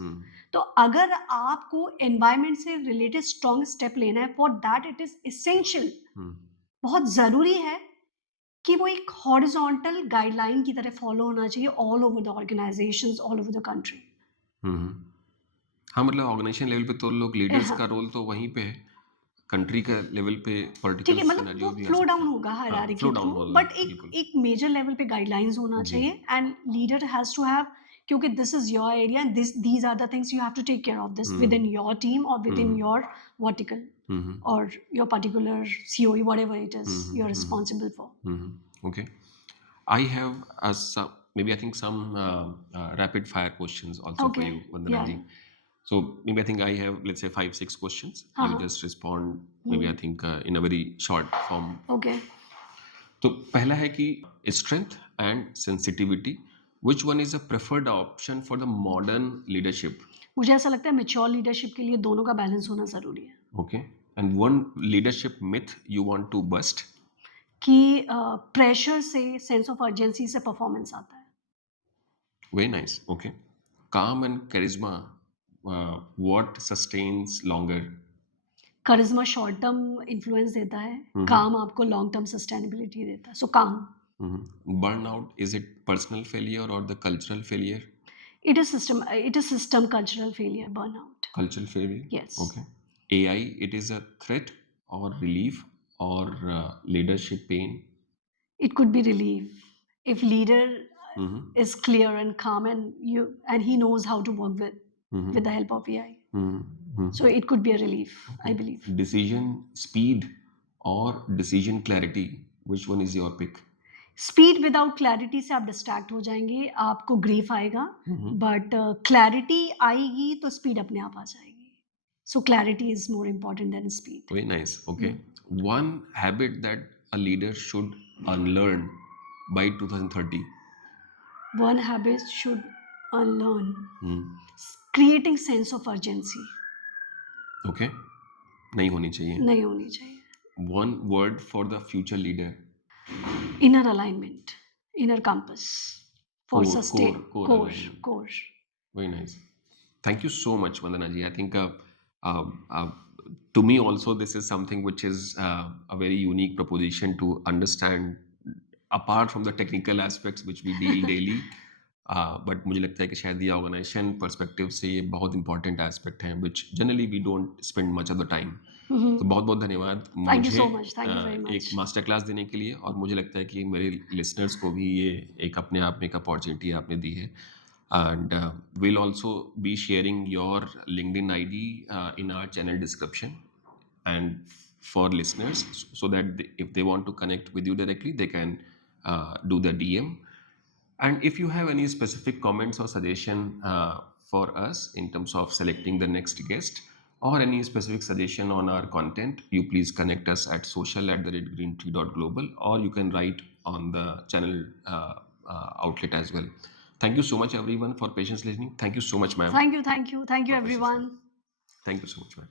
तो अगर आपको एनवायरनमेंट से रिलेटेड स्ट्रॉन्ग स्टेप लेना है, for that it is essential, बहुत जरूरी है कि वो एक हॉरिजॉन्टल गाइडलाइन की तरह फॉलो होना चाहिए all over the organisations, all over the country. हाँ, मतलब ऑर्गेनाइजेशन लेवल पे तो लोग लीडर्स का रोल तो वहीं पे है, कंट्री का लेवल पे ठीक पॉलिटिकल है, मतलब सिनेरियो वो भी आ फ्लो सकता डाउन है। होगा हाँ, हायरार्की फ्लो के डाउन थ्रू, होगा, बट एक बिल्कुल। एक मेजर लेवल पे गाइडलाइंस होना जी। चाहिए, and leader has to have, क्योंकि this is your area and these are the things you have to take care of this within your team और within your vertical or your particular COE, whatever it is you're responsible for. Okay. I have maybe I think some rapid fire questions also for Okay. you, Vandana ji. Yeah. So maybe I think I have, let's say, 5-6 questions. You Uh-huh. just respond maybe I think in a very short form. Okay. तो पहला है कि strength and sensitivity, which one is a preferred option for the modern leadership? मुझे ऐसा लगता है मैच्योर लीडरशिप के लिए दोनों का बैलेंस होना ज़रूरी है। Okay. And one leadership myth you want to bust? कि प्रेशर से, सेंस ऑफ अर्जेंसी से परफॉर्मेंस आता है। Very nice. Okay. Calm and charisma, what sustains longer? करिश्मा शॉर्ट टर्म इन्फ्लुएंस देता है, काम आपको लॉन्ग टर्म सस्टेनेबिलिटी देता है। सो काम। Burnout, is it personal failure or the cultural failure? It is system cultural failure, burnout. Cultural failure? Yes. Okay. AI, it is a threat or relief or leadership pain? It could be relief if leader is clear and calm, and he knows how to work with the help of AI. So it could be a relief, I believe. Decision speed or decision clarity, which one is your pick? Speed without clarity से आप डिस्ट्रैक्ट हो जाएंगे, आपको ग्रीफ आएगा, बट क्लैरिटी आएगी तो स्पीड अपने आप आ जाएगी। So clarity is more important than speed. Very nice. Okay. One habit that a leader should unlearn by 2030. One habit should unlearn. Creating sense of urgency. Okay. नहीं होनी चाहिए. नहीं होनी चाहिए. One word for the future leader. Inner alignment, inner compass for sustain core alignment. Core. Very nice. Thank you so much, Vandana ji. I think to me also this is something which is a very unique proposition to understand apart from the technical aspects which we deal daily. But मुझे लगता है कि शायद ये ऑर्गेनाइजेशन पर्सपेक्टिव से ये बहुत इंपॉर्टेंट एस्पेक्ट हैं which generally we don't spend much of the time. तो बहुत बहुत धन्यवाद मुझे एक मास्टर क्लास देने के लिए, और मुझे लगता है कि मेरे लिसनर्स को भी ये एक अपने आप में एक अपॉर्चुनिटी आपने दी है. And we'll also be sharing your LinkedIn ID in our channel description, and for listeners, so that if they want to connect with you directly, they can do the DM. And if you have any specific comments or suggestion for us in terms of selecting the next guest, or any specific suggestion on our content, you please connect us at social@greentree.global, or you can write on the channel outlet as well. Thank you so much everyone for patience listening. Thank you so much, ma'am. Thank you everyone. Thank you so much, ma'am.